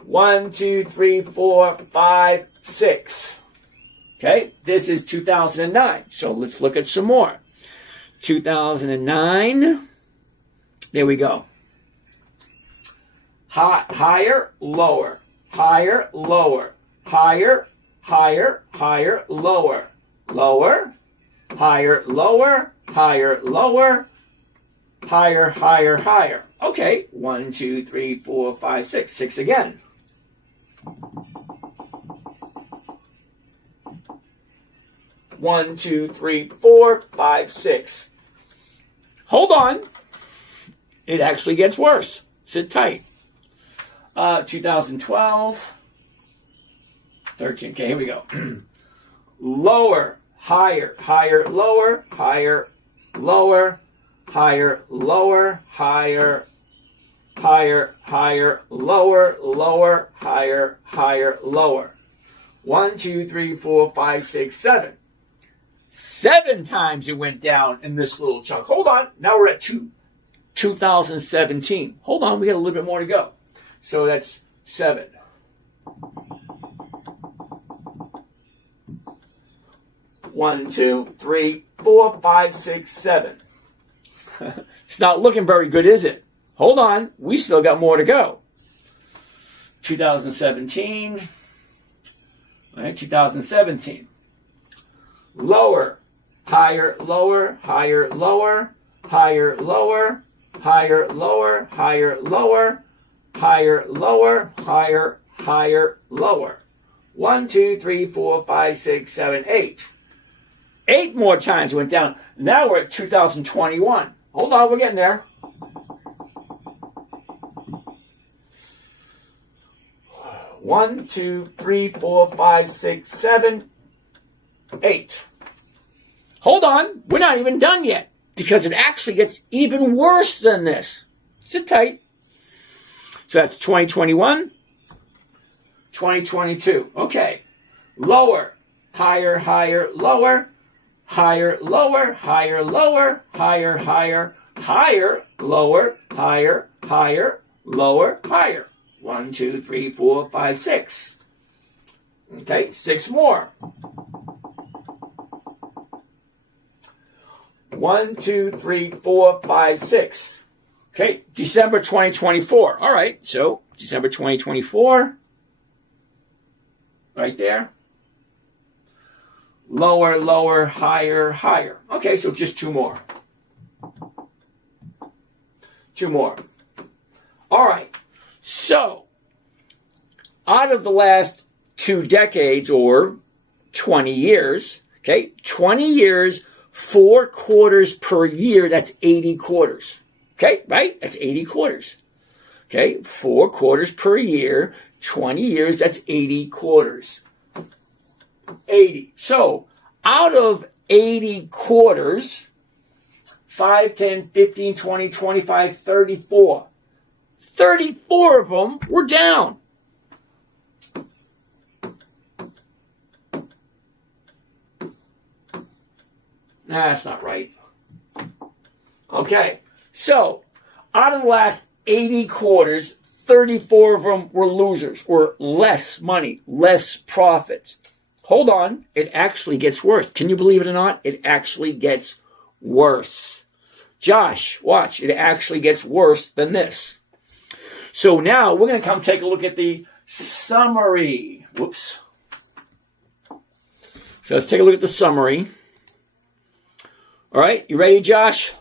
1, 2, 3, 4, 5, 6. Okay, this is 2009. So let's look at some more. 2009. There we go. Higher, lower. Higher, lower. Higher, higher, higher, lower. Lower. Higher, lower. Higher, lower. Higher, higher, higher. Okay. 1, 2, 3, 4, 5, 6. 6 again. One, 2, 3, 4, 5, 6. Hold on. It actually gets worse. Sit tight. 2012. 13. Okay, here we go. Lower, higher, higher, lower, higher, lower, higher, lower, higher, higher, higher, lower, lower, higher, higher, lower. 1, 2, 3, 4, 5, 6, 7. 7 times it went down in this little chunk. Hold on. Now we're at 2017. Hold on. We got a little bit more to go. So that's 7. 1, 2, 3, 4, 5, 6, 7. It's not looking very good, is it? Hold on. We still got more to go. 2017. All right, 2017. Lower, higher, lower, higher, lower, higher, lower, higher, lower, higher, lower, higher, lower, higher, higher, lower. 1, 2, 3, 4, 5, 6, 7, 8. 8 more times went down. Now we're at 2021. Hold on, we're getting there. One, 2, 3, 4, 5, 6, 7, 8. Hold on, we're not even done yet because it actually gets even worse than this. Sit tight. So that's 2021, 2022. Okay. Lower, higher, higher, lower, higher, lower, higher, lower, higher, higher, higher, lower, higher, higher, lower, higher. 1, 2, 3, 4, 5, 6. Okay, 6 more. 1, 2, 3, 4, 5, 6. Okay, December 2024. All right, so December 2024. Right there. Lower, lower, higher, higher. Okay, so just 2 more. 2 more. All right. So, out of the last 2 decades or 20 years, okay, 20 years, 4 quarters per year, that's 80 quarters. Okay, right? That's 80 quarters. Okay, 4 quarters per year, 20 years, that's 80 quarters. 80. So, out of 80 quarters, 5, 10, 15, 20, 25, 34. 34 of them were down. Nah, that's not right. Okay, so out of the last 80 quarters, 34 of them were losers, or less money, less profits. Hold on, it actually gets worse. Can you believe it or not? It actually gets worse. Josh, watch, it actually gets worse than this. So now we're going to come take a look at the summary. Whoops. So let's take a look at the summary. All right, you ready, Josh?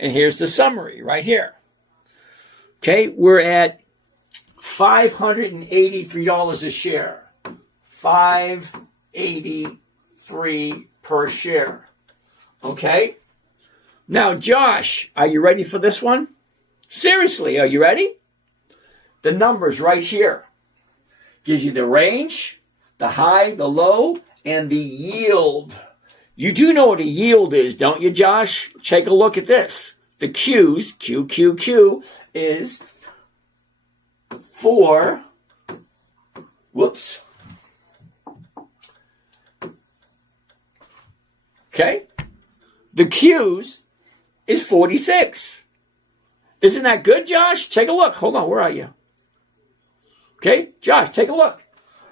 And here's the summary right here. Okay, we're at $583 a share. $583 per share. Okay? Now, Josh, are you ready for this one? Seriously, are you ready? The numbers right here. Gives you the range, the high, the low, and the yield. You do know what a yield is, don't you, Josh? Take a look at this. The Q's, Q, is 4, whoops. Okay? The Q's is 46. Isn't that good, Josh? Take a look. Hold on, where are you? Okay, Josh, take a look.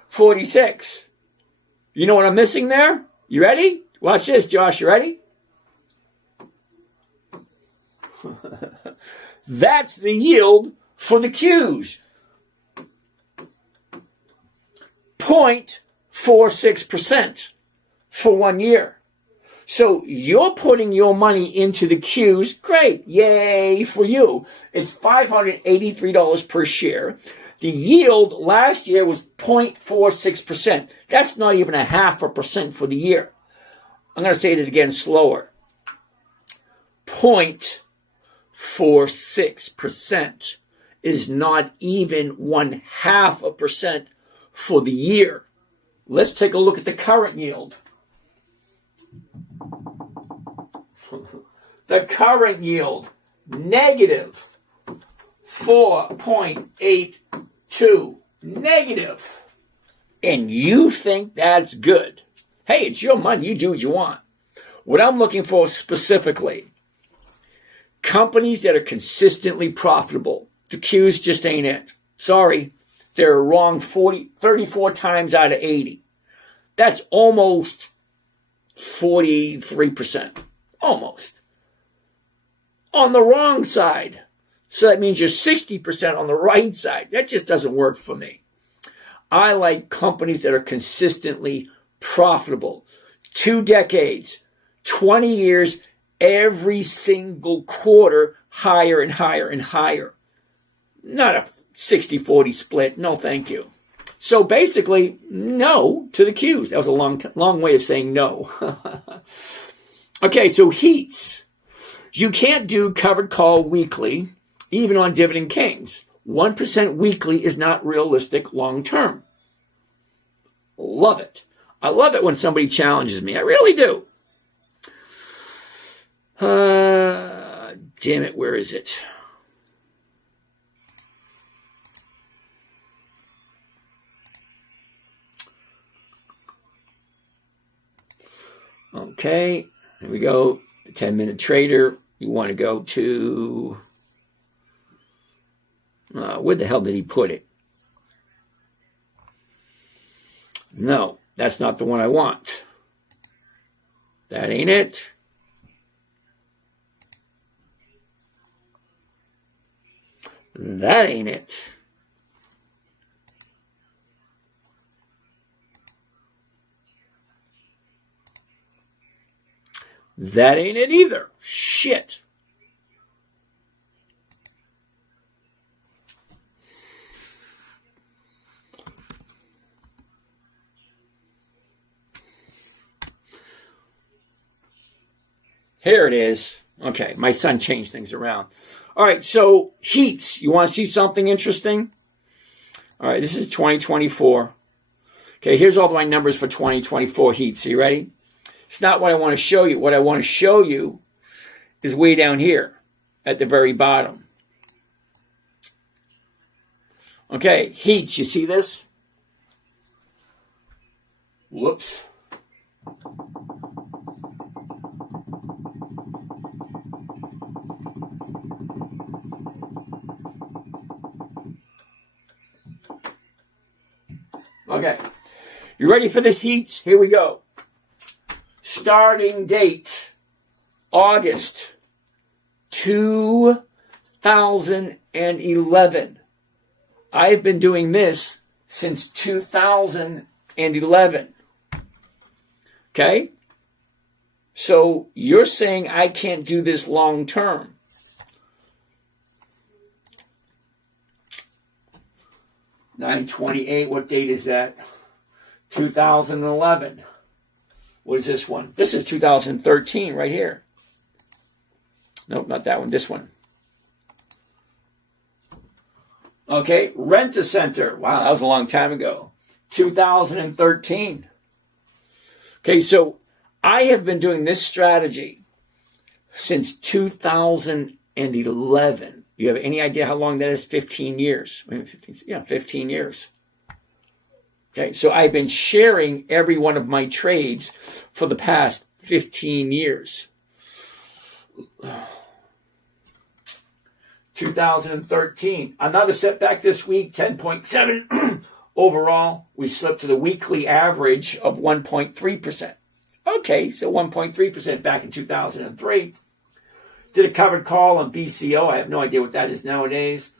46. You know what I'm missing there? You ready? Watch this, Josh. You ready? That's the yield for the Qs. 0.46% for 1 year. So you're putting your money into the Qs. Great. Yay for you. It's $583 per share. The yield last year was 0.46%. That's not even 0.5% for the year. I'm going to say it again slower. 0.46% is not even 0.5% for the year. Let's take a look at the current yield. The current yield, negative 4.82. Negative. And you think that's good. Hey, it's your money. You do what you want. What I'm looking for specifically, companies that are consistently profitable. The Qs just ain't it. Sorry, they're wrong 34 times out of 80. That's almost 43%. Almost. on the wrong side. So that means you're 60% on the right side. That just doesn't work for me. I like companies that are consistently profitable. 2 decades, 20 years, every single quarter, higher and higher and higher. Not a 60-40 split. No, thank you. So basically, no to the Qs. That was a long way of saying no. Okay, so heats. You can't do covered call weekly, even on Dividend Kings. 1% weekly is not realistic long term. Love it. I love it when somebody challenges me. I really do. Damn it, where is it? Okay, here we go. The 10-minute trader. You want to go to... where the hell did he put it? No, that's not the one I want. That ain't it. That ain't it. That ain't it either. Shit. Here it is. Okay, my son changed things around. All right, so heats. You want to see something interesting? All right, this is 2024. Okay, here's all my numbers for 2024 heats. Are you ready? It's not what I want to show you. What I want to show you is way down here at the very bottom. Okay, heats. You see this? Whoops. Okay, you ready for this heats? Here we go. Starting date, August 2011. I've been doing this since 2011. Okay? So you're saying I can't do this long term. $928, what date is that? 2011. What is this one? This is 2013 right here. Nope, not that one, this one. Okay, Rent-A-Center. Wow, that was a long time ago. 2013. Okay, so I have been doing this strategy since 2011. You have any idea how long that is? 15 years. 15 years. Okay, so I've been sharing every one of my trades for the past 15 years. 2013. Another setback this week, 10.7. Overall, we slipped to the weekly average of 1.3%. Okay, so 1.3% back in 2003. Did a covered call on BCO. I have no idea what that is nowadays.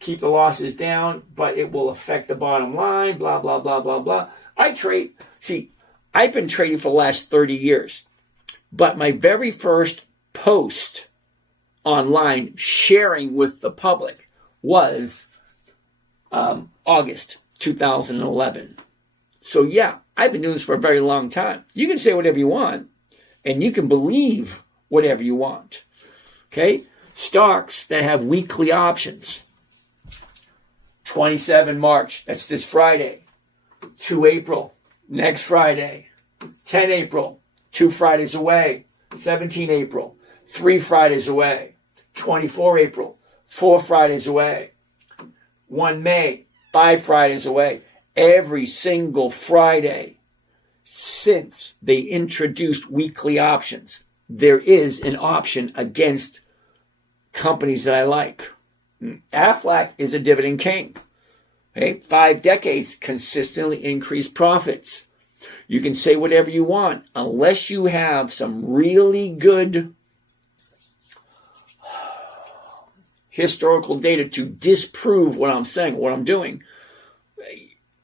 Keep the losses down, but it will affect the bottom line, blah, blah, blah, blah, blah. I trade. See, I've been trading for the last 30 years, but my very first post online sharing with the public was August 2011. So yeah, I've been doing this for a very long time. You can say whatever you want, and you can believe whatever you want. Okay? Stocks that have weekly options. 27 March, that's this Friday. 2 April, next Friday. 10 April, 2 Fridays away. 17 April, 3 Fridays away. 24 April, 4 Fridays away. 1 May, 5 Fridays away. Every single Friday since they introduced weekly options, there is an option against companies that I like. Aflac is a dividend king. Okay? 5 decades, consistently increased profits. You can say whatever you want, unless you have some really good historical data to disprove what I'm saying, what I'm doing.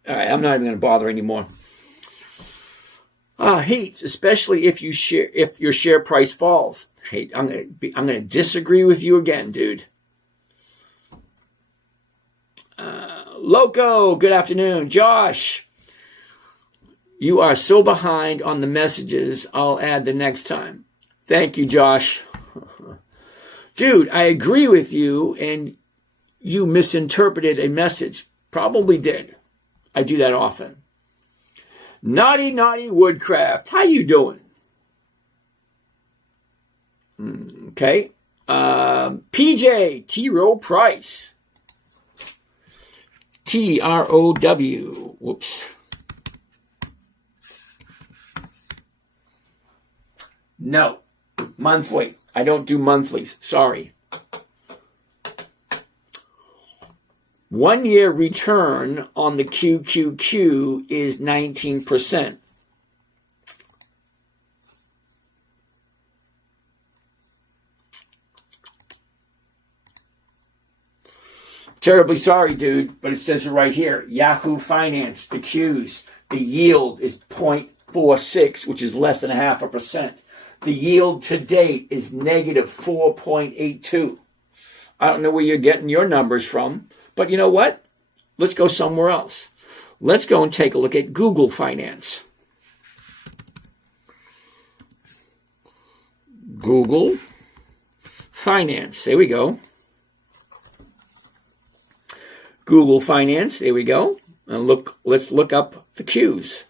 All right, I'm not even going to bother anymore. Heat, especially if your share price falls. Hey, I'm going to disagree with you again, dude. Loco, good afternoon. Josh, you are so behind on the messages. I'll add the next time. Thank you, Josh. Dude, I agree with you, and you misinterpreted a message. Probably did. I do that often. Naughty Woodcraft, how you doing? Okay. PJ, T-Row Price. T-R-O-W. Whoops. No. Monthly. I don't do monthlies. Sorry. 1 year return on the QQQ is 19%. Terribly sorry, dude, but it says it right here. Yahoo Finance, the Qs, the yield is 0.46, which is less than 0.5%. The yield to date is negative 4.82. I don't know where you're getting your numbers from, but you know what? Let's go somewhere else. Let's go and take a look at Google Finance. Google Finance. There we go. Google Finance. There we go. And let's look up the Qs.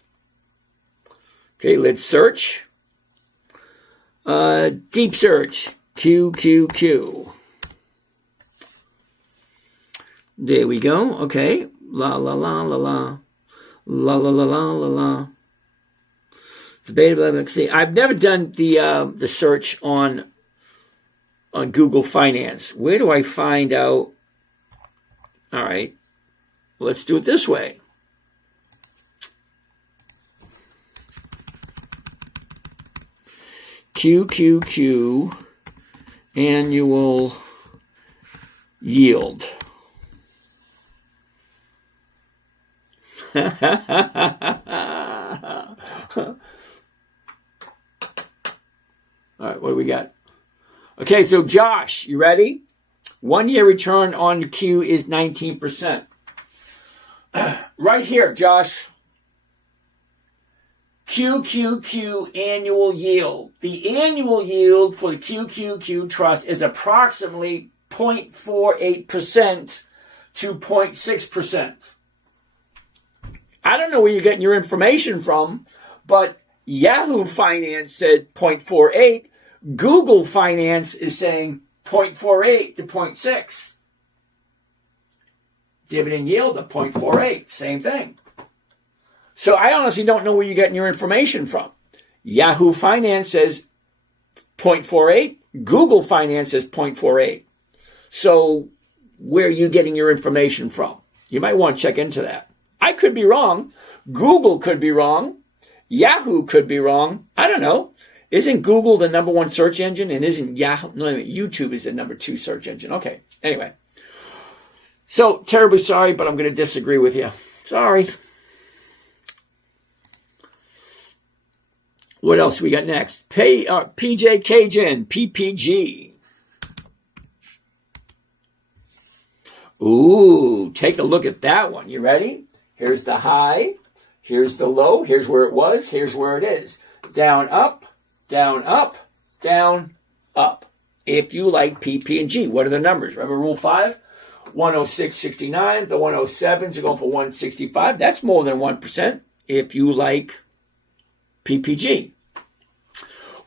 Okay, let's search. Deep search. QQQ. There we go. Okay. La la la la la. La la la la la la. Let's see. I've never done the search on Google Finance. Where do I find out? All right. Let's do it this way. QQQ annual yield. All right, what do we got? Okay, so Josh, you ready? 1 year return on the Q is 19%. Right here, Josh. QQQ annual yield. The annual yield for the QQQ trust is approximately 0.48% to 0.6%. I don't know where you're getting your information from, but Yahoo Finance said 0.48. Google Finance is saying 0.48 to 0.6. Dividend yield of 0.48, same thing. So I honestly don't know where you're getting your information from. Yahoo Finance says 0.48. Google Finance says 0.48. So where are you getting your information from? You might want to check into that. I could be wrong. Google could be wrong. Yahoo could be wrong. I don't know. Isn't Google the number one search engine? And isn't Yahoo? No, YouTube is the number 2 search engine. Okay. Anyway. So, terribly sorry, but I'm going to disagree with you. Sorry. What else we got next? PJ Cajun, PPG. Ooh, take a look at that one. You ready? Here's the high. Here's the low. Here's where it was. Here's where it is. Down, up, down, up, down, up. If you like PP&G, what are the numbers? Remember Rule 5? 106.69. The 107s are going for 165. That's more than 1% if you like PPG.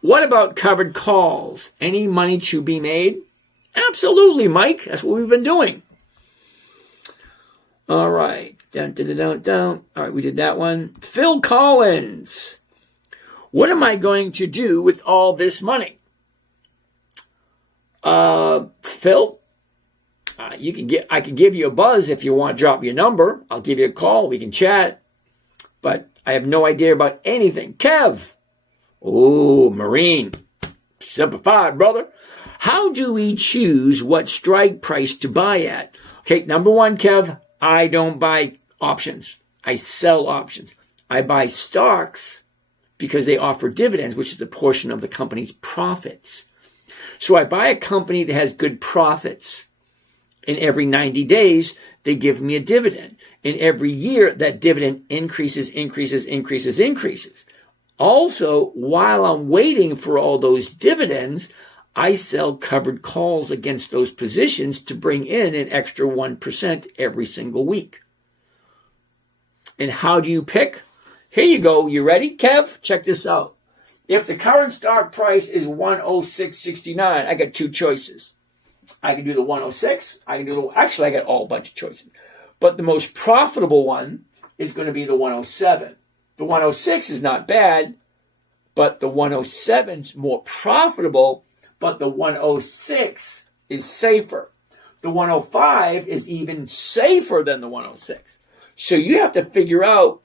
What about covered calls? Any money to be made? Absolutely, Mike. That's what we've been doing. All right. Dun, dun, dun, dun, dun. All right, we did that one. Phil Collins. What am I going to do with all this money? Phil, I can give you a buzz if you want to drop your number. I'll give you a call. We can chat. But I have no idea about anything. Kev. Oh, Marine. Simplified, brother. How do we choose what strike price to buy at? Okay, number one, Kev, I don't buy options. I sell options. I buy stocks because they offer dividends, which is a portion of the company's profits. So I buy a company that has good profits. And every 90 days, they give me a dividend. And every year, that dividend increases. Also, while I'm waiting for all those dividends, I sell covered calls against those positions to bring in an extra 1% every single week. And how do you pick? Here you go. You ready, Kev? Check this out. If the current stock price is 106.69, I got two choices. I can do the 106. I got all bunch of choices. But the most profitable one is going to be the 107. The 106 is not bad, but the 107 is more profitable, but the 106 is safer. The 105 is even safer than the 106. So you have to figure out,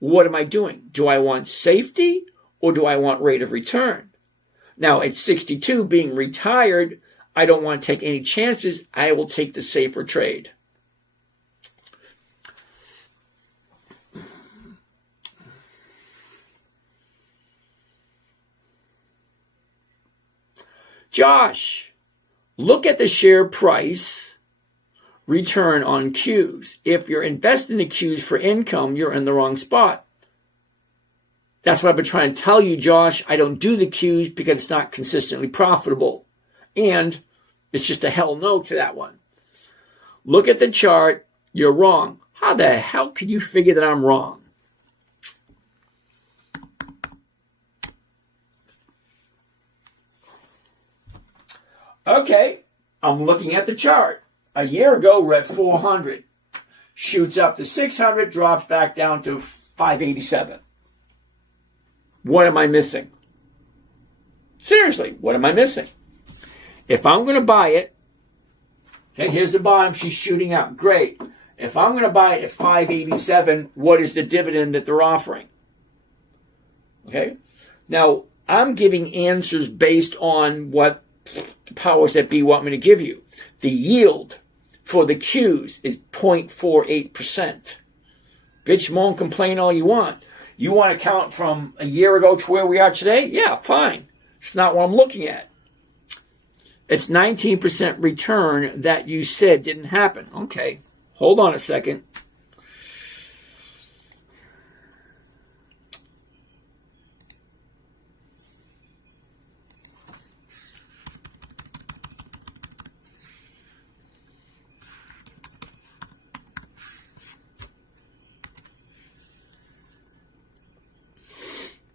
what am I doing? Do I want safety or do I want rate of return? Now, at 62, being retired, I don't want to take any chances. I will take the safer trade. Josh, look at the share price return on Qs. If you're investing in the Qs for income, you're in the wrong spot. That's what I've been trying to tell you, Josh. I don't do the Qs because it's not consistently profitable. And it's just a hell no to that one. Look at the chart. You're wrong. How the hell can you figure that I'm wrong? Okay, I'm looking at the chart. A year ago, we're at 400. Shoots up to 600, drops back down to 587. What am I missing? Seriously, what am I missing? If I'm going to buy it, okay, here's the bottom, she's shooting up. Great. If I'm going to buy it at 587, what is the dividend that they're offering? Okay. Now, I'm giving answers based on what the powers that be want me to give you. The yield for the Qs is 0.48%. Bitch, moan, complain all you want. You want to count from a year ago to where we are today? Yeah, fine. It's not what I'm looking at. It's 19% return that you said didn't happen. Okay, hold on a second.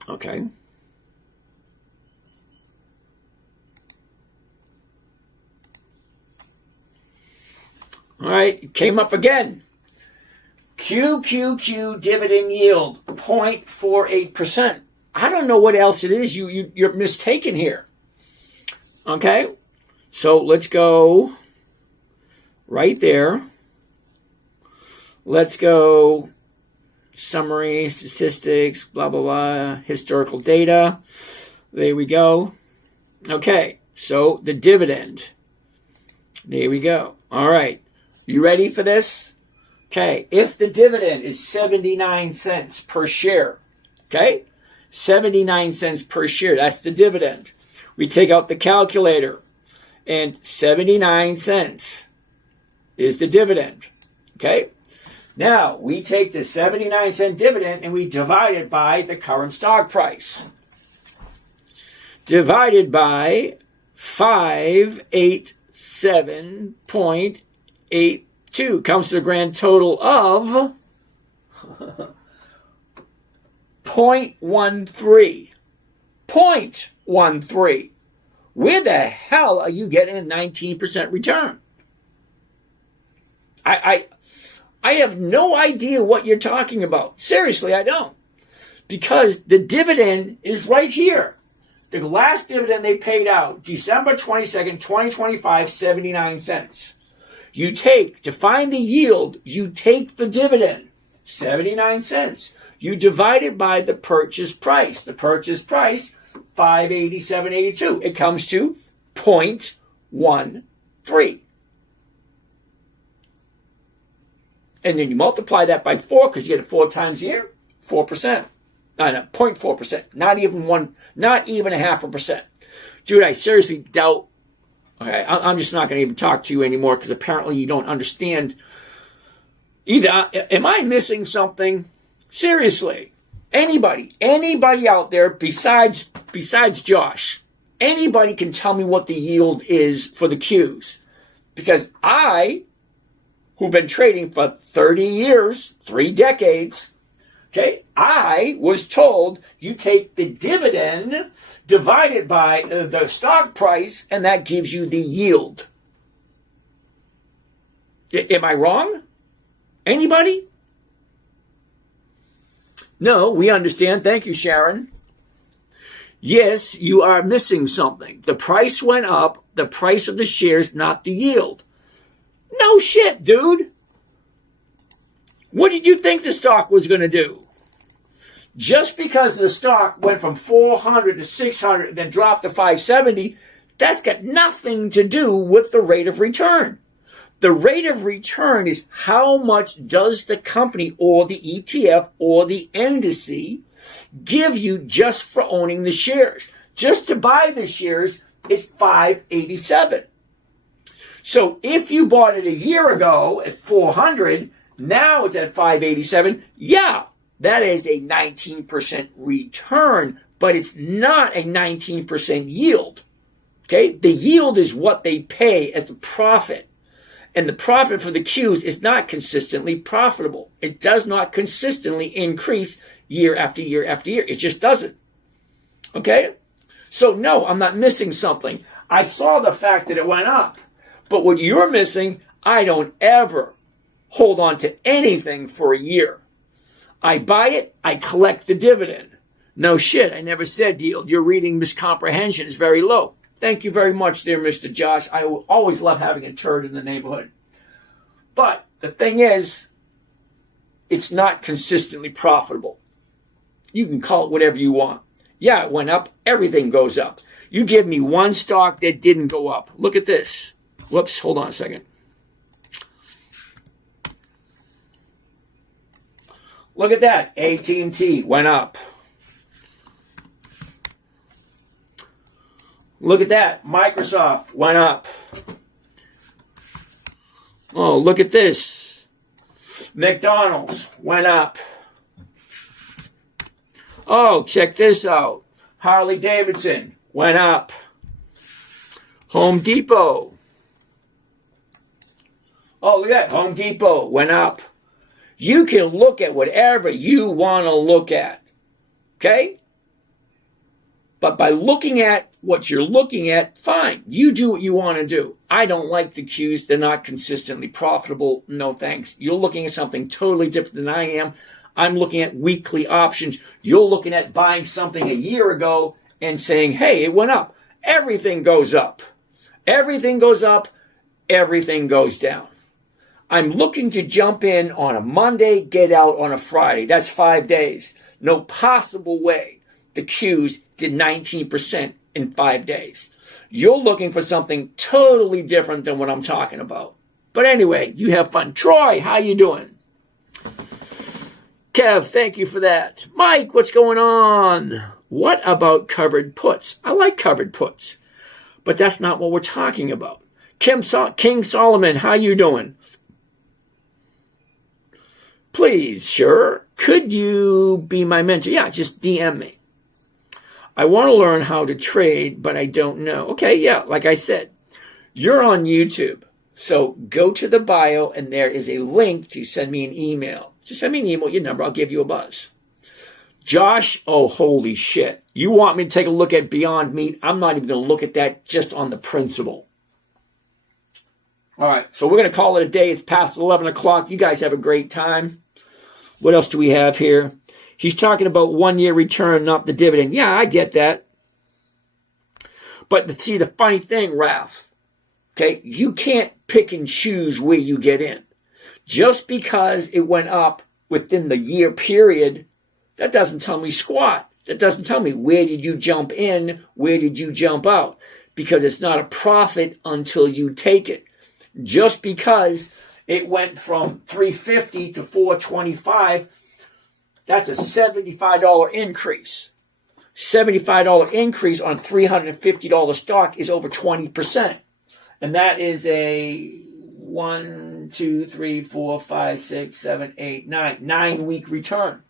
Okay. All right, it came up again. QQQ dividend yield, 0.48%. I don't know what else it is you're mistaken here. Okay, so let's go right there. Let's go summary, statistics, blah, blah, blah, historical data. There we go. Okay, so the dividend. There we go. All right. You ready for this? Okay, if the dividend is 79 cents per share, okay, 79 cents per share, that's the dividend. We take out the calculator, and 79 cents is the dividend, okay? Now, we take the 79-cent dividend and we divide it by the current stock price. Divided by 587.82 comes to a grand total of 0.13. 0.13. Where the hell are you getting a 19% return? I have no idea what you're talking about. Seriously, I don't. Because the dividend is right here. The last dividend they paid out, December 22nd, 2025, 79 cents. You take, to find the yield, you take the dividend, 79 cents. You divide it by the purchase price. The purchase price, $587.82. It comes to 0.13. And then you multiply that by 4 because you get it 4 times a year, 4%. No, 0.4%. Not even 0.5%. Dude, I seriously doubt. Okay, I'm just not going to even talk to you anymore because apparently you don't understand either. Am I missing something? Seriously, anybody out there besides Josh, anybody can tell me what the yield is for the Qs, because I, who've been trading for 30 years, 3 decades, okay, I was told you take the dividend divided by the stock price, and that gives you the yield. Am I wrong? Anybody? No, we understand. Thank you, Sharon. Yes, you are missing something. The price went up, the price of the shares, not the yield. No shit, dude. What did you think the stock was going to do? Just because the stock went from 400 to 600 and then dropped to 570, that's got nothing to do with the rate of return. The rate of return is how much does the company or the ETF or the indice give you just for owning the shares. Just to buy the shares, it's 587. So if you bought it a year ago at 400, now it's at 587, yeah, that is a 19% return, but it's not a 19% yield. Okay? The yield is what they pay as the profit. And the profit for the Qs is not consistently profitable. It does not consistently increase year after year after year. It just doesn't. Okay? So no, I'm not missing something. I saw the fact that it went up. But what you're missing, I don't ever hold on to anything for a year. I buy it, I collect the dividend. No shit, I never said yield. Your reading miscomprehension is very low. Thank you very much there, Mr. Josh. I will always love having a turd in the neighborhood. But the thing is, it's not consistently profitable. You can call it whatever you want. Yeah, it went up. Everything goes up. You give me one stock that didn't go up. Look at this. Whoops, hold on a second. Look at that. AT&T went up. Look at that. Microsoft went up. Oh, look at this. McDonald's went up. Oh, check this out. Harley Davidson went up. Home Depot. Oh, look at that. Home Depot went up. You can look at whatever you want to look at. Okay? But by looking at what you're looking at, fine. You do what you want to do. I don't like the Qs. They're not consistently profitable. No thanks. You're looking at something totally different than I am. I'm looking at weekly options. You're looking at buying something a year ago and saying, hey, it went up. Everything goes up. Everything goes up. Everything goes down. I'm looking to jump in on a Monday, get out on a Friday. That's 5 days. No possible way the Qs did 19% in 5 days. You're looking for something totally different than what I'm talking about. But anyway, you have fun. Troy, how you doing? Kev, thank you for that. Mike, what's going on? What about covered puts? I like covered puts, but that's not what we're talking about. King Solomon, how you doing? Please, sure. Could you be my mentor? Yeah, just DM me. I want to learn how to trade, but I don't know. Okay, yeah, like I said, you're on YouTube. So go to the bio, and there is a link to send me an email. Just send me an email, your number, I'll give you a buzz. Josh, oh, holy shit. You want me to take a look at Beyond Meat? I'm not even going to look at that just on the principle. All right, so we're going to call it a day. It's past 11 o'clock. You guys have a great time. What else do we have here? He's talking about 1 year return, not the dividend. Yeah, I get that. But see, the funny thing, Ralph, okay, you can't pick and choose where you get in. Just because it went up within the year period, that doesn't tell me squat. That doesn't tell me where did you jump in, where did you jump out. because it's not a profit until you take it. Just because it went from $350 to $425, that's a $75 increase. $75 increase on $350 stock is over 20%. And that is a 1, 2, 3, 4, 5, 6, 7, 8, 9, 9-week return.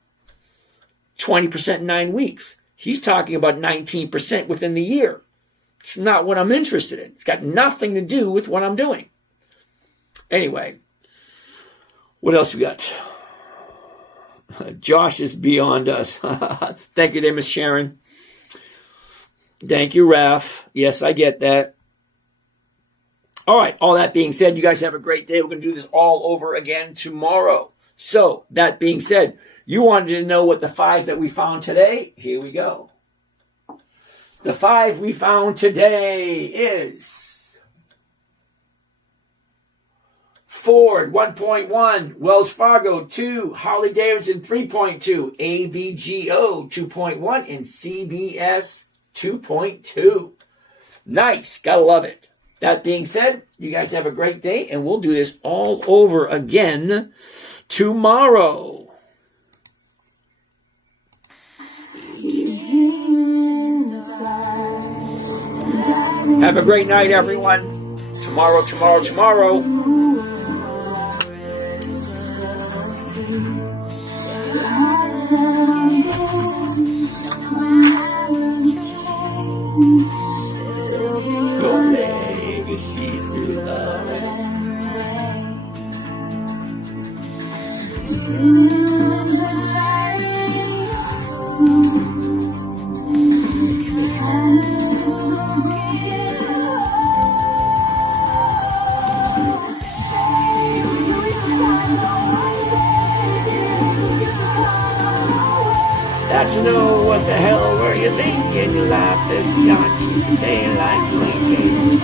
20% in 9 weeks. He's talking about 19% within the year. It's not what I'm interested in. It's got nothing to do with what I'm doing. Anyway, what else we got? Josh is beyond us. Thank you there, Miss Sharon. Thank you, Raf. Yes, I get that. All right, all that being said, you guys have a great day. We're going to do this all over again tomorrow. So, that being said, you wanted to know what the 5 that we found today? Here we go. The 5 we found today is Ford 1.1, Wells Fargo 2, Harley Davidson 3.2, AVGO 2.1, and CBS 2.2. Nice. Gotta love it. That being said, you guys have a great day, and we'll do this all over again tomorrow. Have a great night, everyone. Tomorrow. Your legacy through love. Got to know what the hell were you thinking? Your life is not keep daylight blinking.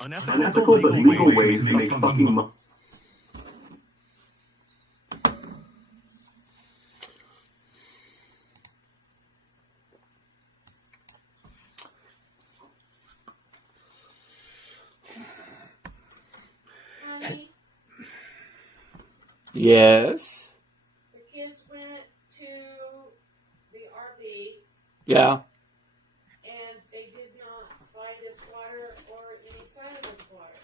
Unethical but legal ways to make fucking money. Honey, Yes. the kids went to the RV Yeah. and they did not buy this water or any side of this water.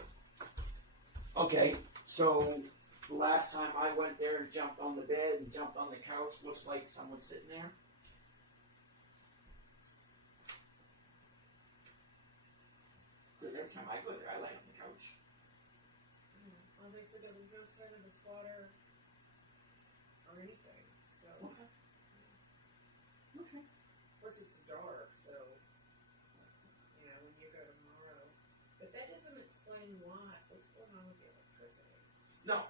Okay, so the last time I went there and jumped on the bed and jumped on the couch, looks like someone sitting there. Because every time I go there, I lay on the couch. Well, they said there was no side of this water or anything. So, Okay. of course, it's dark, so you know when you go tomorrow. But that doesn't explain why. What's going on with the electricity? No.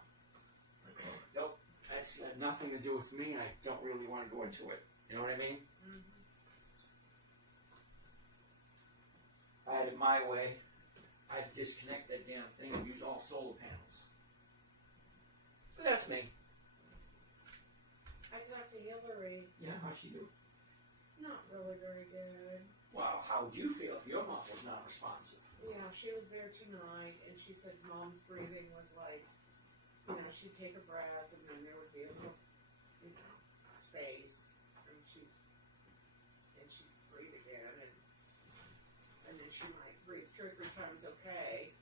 Nope. That's nothing to do with me. I don't really want to go into it. You know what I mean? I had it my way. I'd disconnect that damn thing and use all solar panels. But that's me. I talked to Hillary. Yeah, how'd she do? not really very good. Wow, how would you feel if your mom was not responsive? Yeah, she was there tonight, and she said Mom's breathing was like, you know, she'd take a breath, and then there would be a little, you know, space, and she'd breathe again, and then she might breathe 2 or 3 times okay.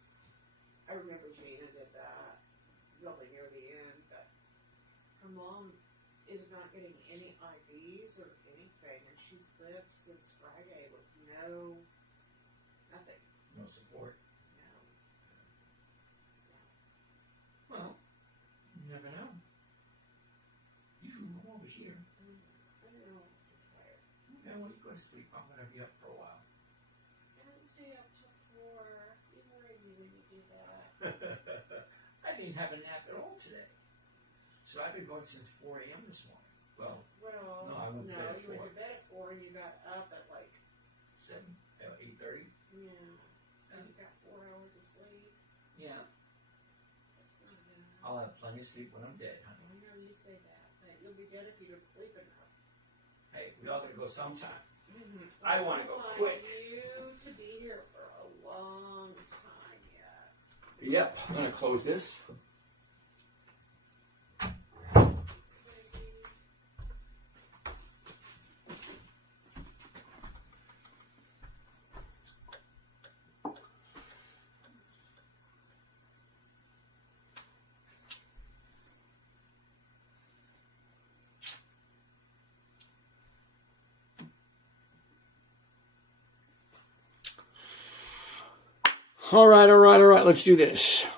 I remember Gina did that really near the end, but her mom is not getting any IVs or anything, and she's lived since Friday with nothing. No support. No. Well, you never know. You can go over here. I don't know. I'm tired. Okay, well, you go to sleep. I'm going to be up for a while. I don't stay up till 4. You worry me when you do that. I didn't have a nap at all today. So I've been going since 4 a.m. this morning. Well, Well, no, I went to bed at you 4. went to bed at 4 and you got up at like 8:30. yeah. And you got 4 hours of sleep. Yeah. That's not bad. I'll have plenty of sleep when I'm dead, honey. I know you say that, but you'll be dead if you don't sleep enough. Hey, we all got to go sometime. Mm-hmm. I want to go want quick. you to be here for a long time yet. Yep, I'm going to close this. All right. Let's do this.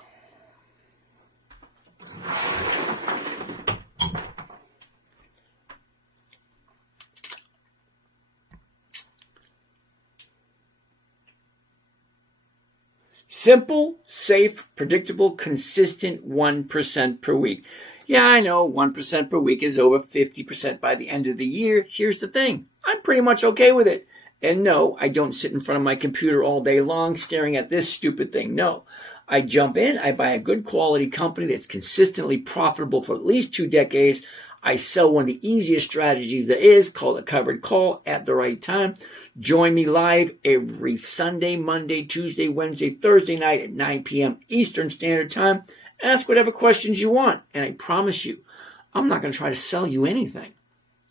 Simple, safe, predictable, consistent 1% per week. Yeah, I know 1% per week is over 50% by the end of the year. Here's the thing. I'm pretty much okay with it. And no, I don't sit in front of my computer all day long staring at this stupid thing. No, I jump in, I buy a good quality company that's consistently profitable for at least 2 decades. I sell one of the easiest strategies there is, called a covered call, at the right time. Join me live every Sunday, Monday, Tuesday, Wednesday, Thursday night at 9 p.m. Eastern Standard Time. Ask whatever questions you want. And I promise you, I'm not going to try to sell you anything.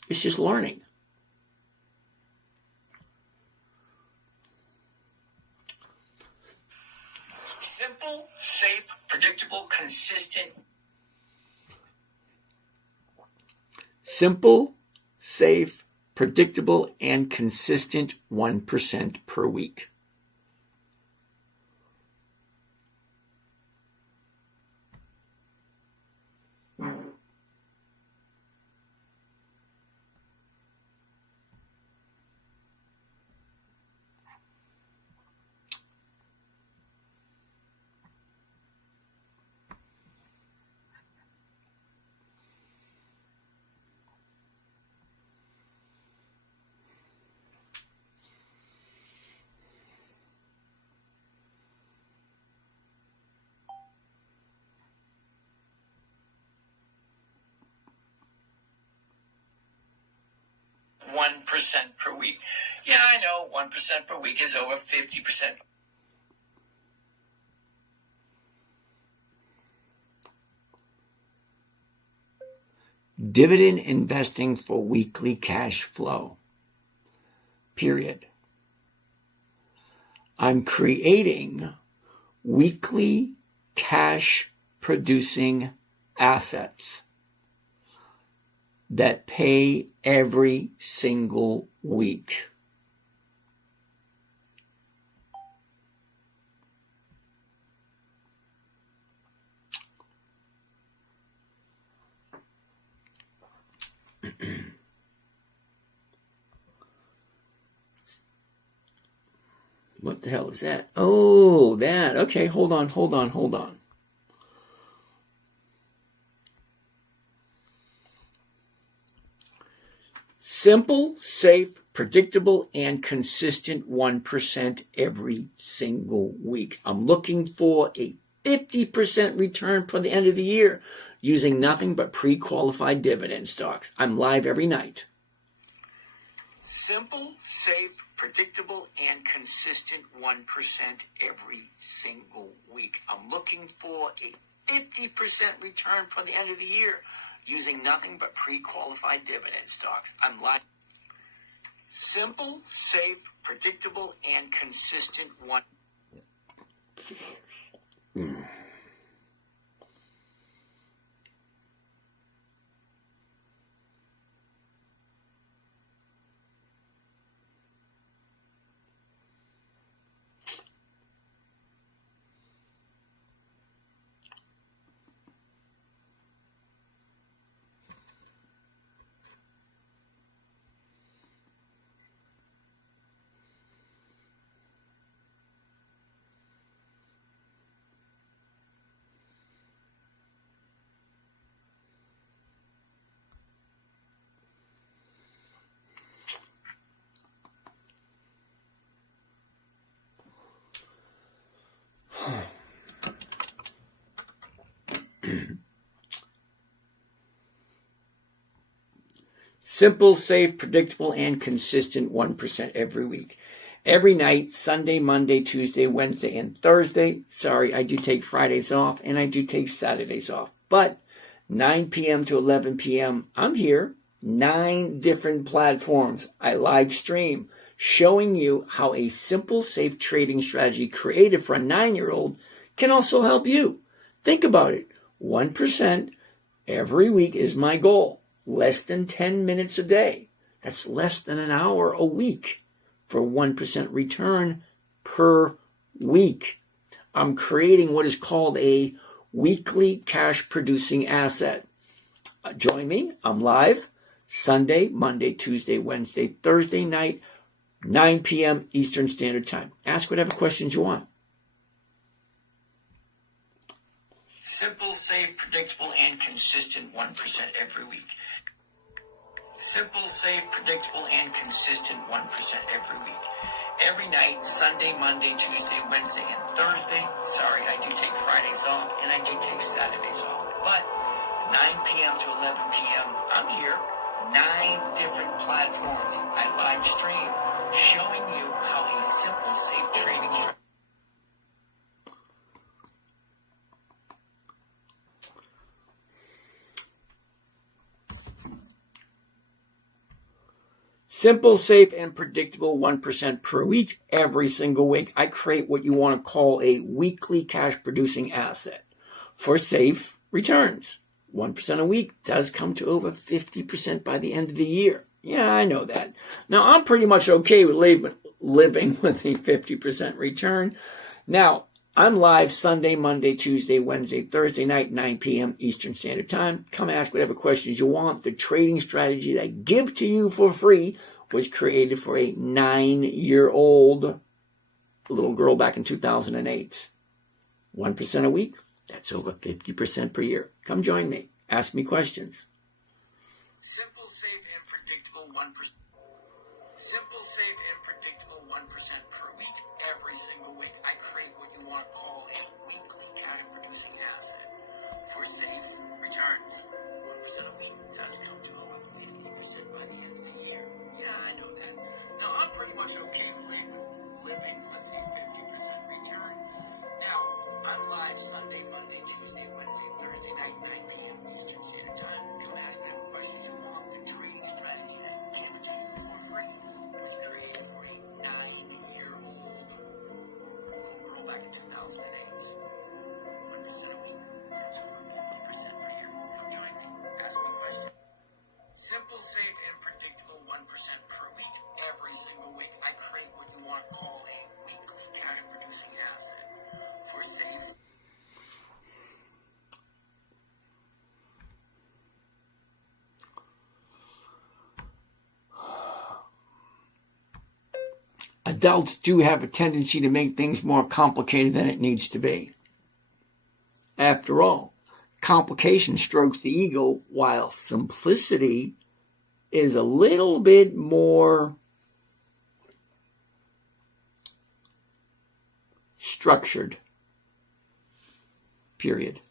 It's just learning. Simple, safe, predictable, consistent. Simple, safe, predictable, and consistent 1% per week. %1 per week. Yeah, I know 1% per week is over 50%. Dividend investing for weekly cash flow. Period. I'm creating weekly cash producing assets that pay every single week. What the hell is that? Oh, that. Okay, hold on. Simple, safe, predictable, and consistent 1% every single week. I'm looking for a 50% return for the end of the year using nothing but pre-qualified dividend stocks. I'm live every night. Simple, safe, predictable, and consistent 1% every single week. I'm looking for a 50% return for the end of the year using nothing but pre-qualified dividend stocks. I'm like simple, safe, predictable, and consistent one. Simple, safe, predictable, and consistent 1% every week. Every night, Sunday, Monday, Tuesday, Wednesday, and Thursday. Sorry, I do take Fridays off, and I do take Saturdays off. But 9 p.m. to 11 p.m., I'm here. 9 different platforms. I live stream, showing you how a simple, safe trading strategy created for a 9-year-old can also help you. Think about it. 1% every week is my goal. Less than 10 minutes a day. That's less than an hour a week for 1% return per week. I'm creating what is called a weekly cash producing asset. Join me. I'm live Sunday, Monday, Tuesday, Wednesday, Thursday night, 9 p.m. Eastern Standard Time. Ask whatever questions you want. Simple, safe, predictable, and consistent 1% every week. Simple, safe, predictable, and consistent 1% every week. Every night, Sunday, Monday, Tuesday, Wednesday, and Thursday. Sorry, I do take Fridays off, and I do take Saturdays off. But 9 p.m. to 11 p.m., I'm here. 9 different platforms. I live stream, showing you how a simple, safe trading strategy. Simple, safe, and predictable 1% per week, every single week. I create what you want to call a weekly cash producing asset for safe returns. 1% a week does come to over 50% by the end of the year. Yeah, I know that. Now, I'm pretty much okay with living with a 50% return. Now, I'm live Sunday, Monday, Tuesday, Wednesday, Thursday night, 9 p.m. Eastern Standard Time. Come ask whatever questions you want. The trading strategy that I give to you for free was created for a 9-year-old little girl back in 2008. 1% a week, that's over 50% per year. Come join me. Ask me questions. Simple, safe, and predictable 1%. Simple, safe, and predictable 1% per week, every single week. I create what you want to call a weekly cash producing asset for safe returns. 1% a week does come to over 50% by the end of the year. Yeah, I know that. Now, I'm pretty much okay with living with a 50% return. Now, I'm live Sunday, Monday, Tuesday, Wednesday, Thursday night, 9 p.m. Eastern Standard Time. Come ask me whatever questions you want. The trading strategy I give to you for free was created for a 9-year-old girl back in 2008. 1% a week, that's over 50% per year. Come join me. Ask me questions. Simple, safe, and predictable 1% per week, every single week. I create what you want to call a weekly cash producing asset for safe. Adults do have a tendency to make things more complicated than it needs to be. After all, complication strokes the ego, while simplicity is a little bit more structured. Period.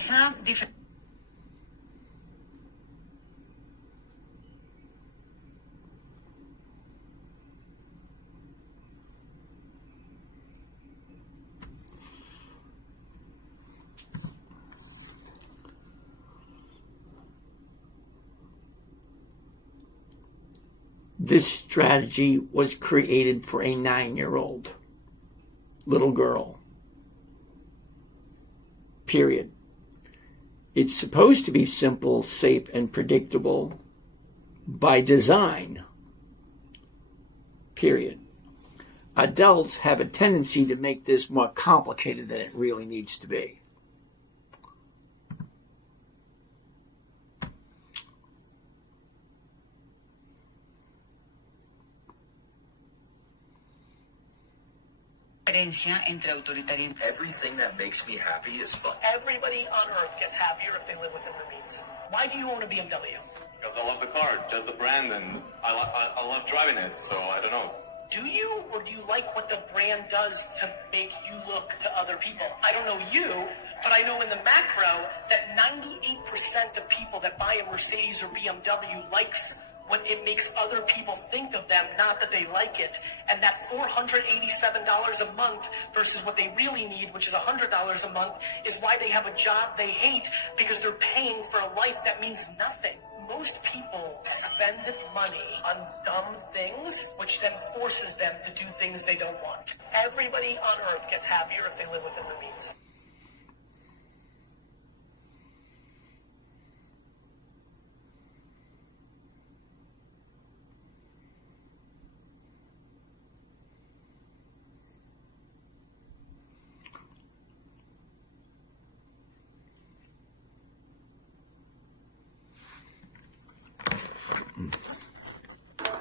esa diferencia. This strategy was created for a 9-year-old little girl. Period. It's supposed to be simple, safe, and predictable by design. Period. Adults have a tendency to make this more complicated than it really needs to be. Entre autoritarismo. Everything that makes me happy is fun. Everybody on earth gets happier if they live within their means. Why do you own a BMW? Because I love the car, just the brand, and I love driving it, so I don't know. Do you, or do you like what the brand does to make you look to other people? I don't know you, but I know in the macro that 98% of people that buy a Mercedes or BMW likes what it makes other people think of them, not that they like it. And that $487 a month versus what they really need, which is $100 a month, is why they have a job they hate, because they're paying for a life that means nothing. Most people spend money on dumb things, which then forces them to do things they don't want. Everybody on earth gets happier if they live within their means.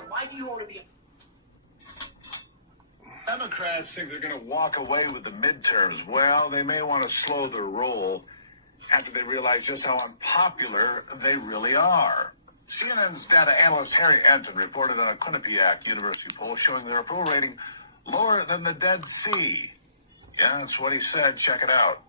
Why do you want to be a Democrats think they're going to walk away with the midterms. Well, they may want to slow their roll after they realize just how unpopular they really are. CNN's data analyst Harry Anton reported on a Quinnipiac University poll showing their approval rating lower than the Dead Sea. Yeah, that's what he said. Check it out.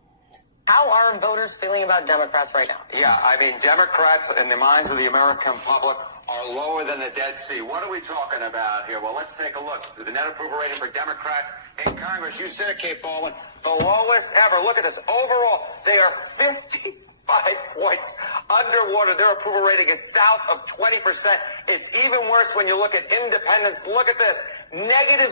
How are voters feeling about Democrats right now? Yeah, I mean, Democrats in the minds of the American public are lower than the Dead Sea. What are we talking about here? Well, let's take a look. The net approval rating for Democrats in Congress, you said it, Kate Baldwin, the lowest ever. Look at this. Overall, they are 55 points underwater. Their approval rating is south of 20%. It's even worse when you look at independents. Look at this. Negative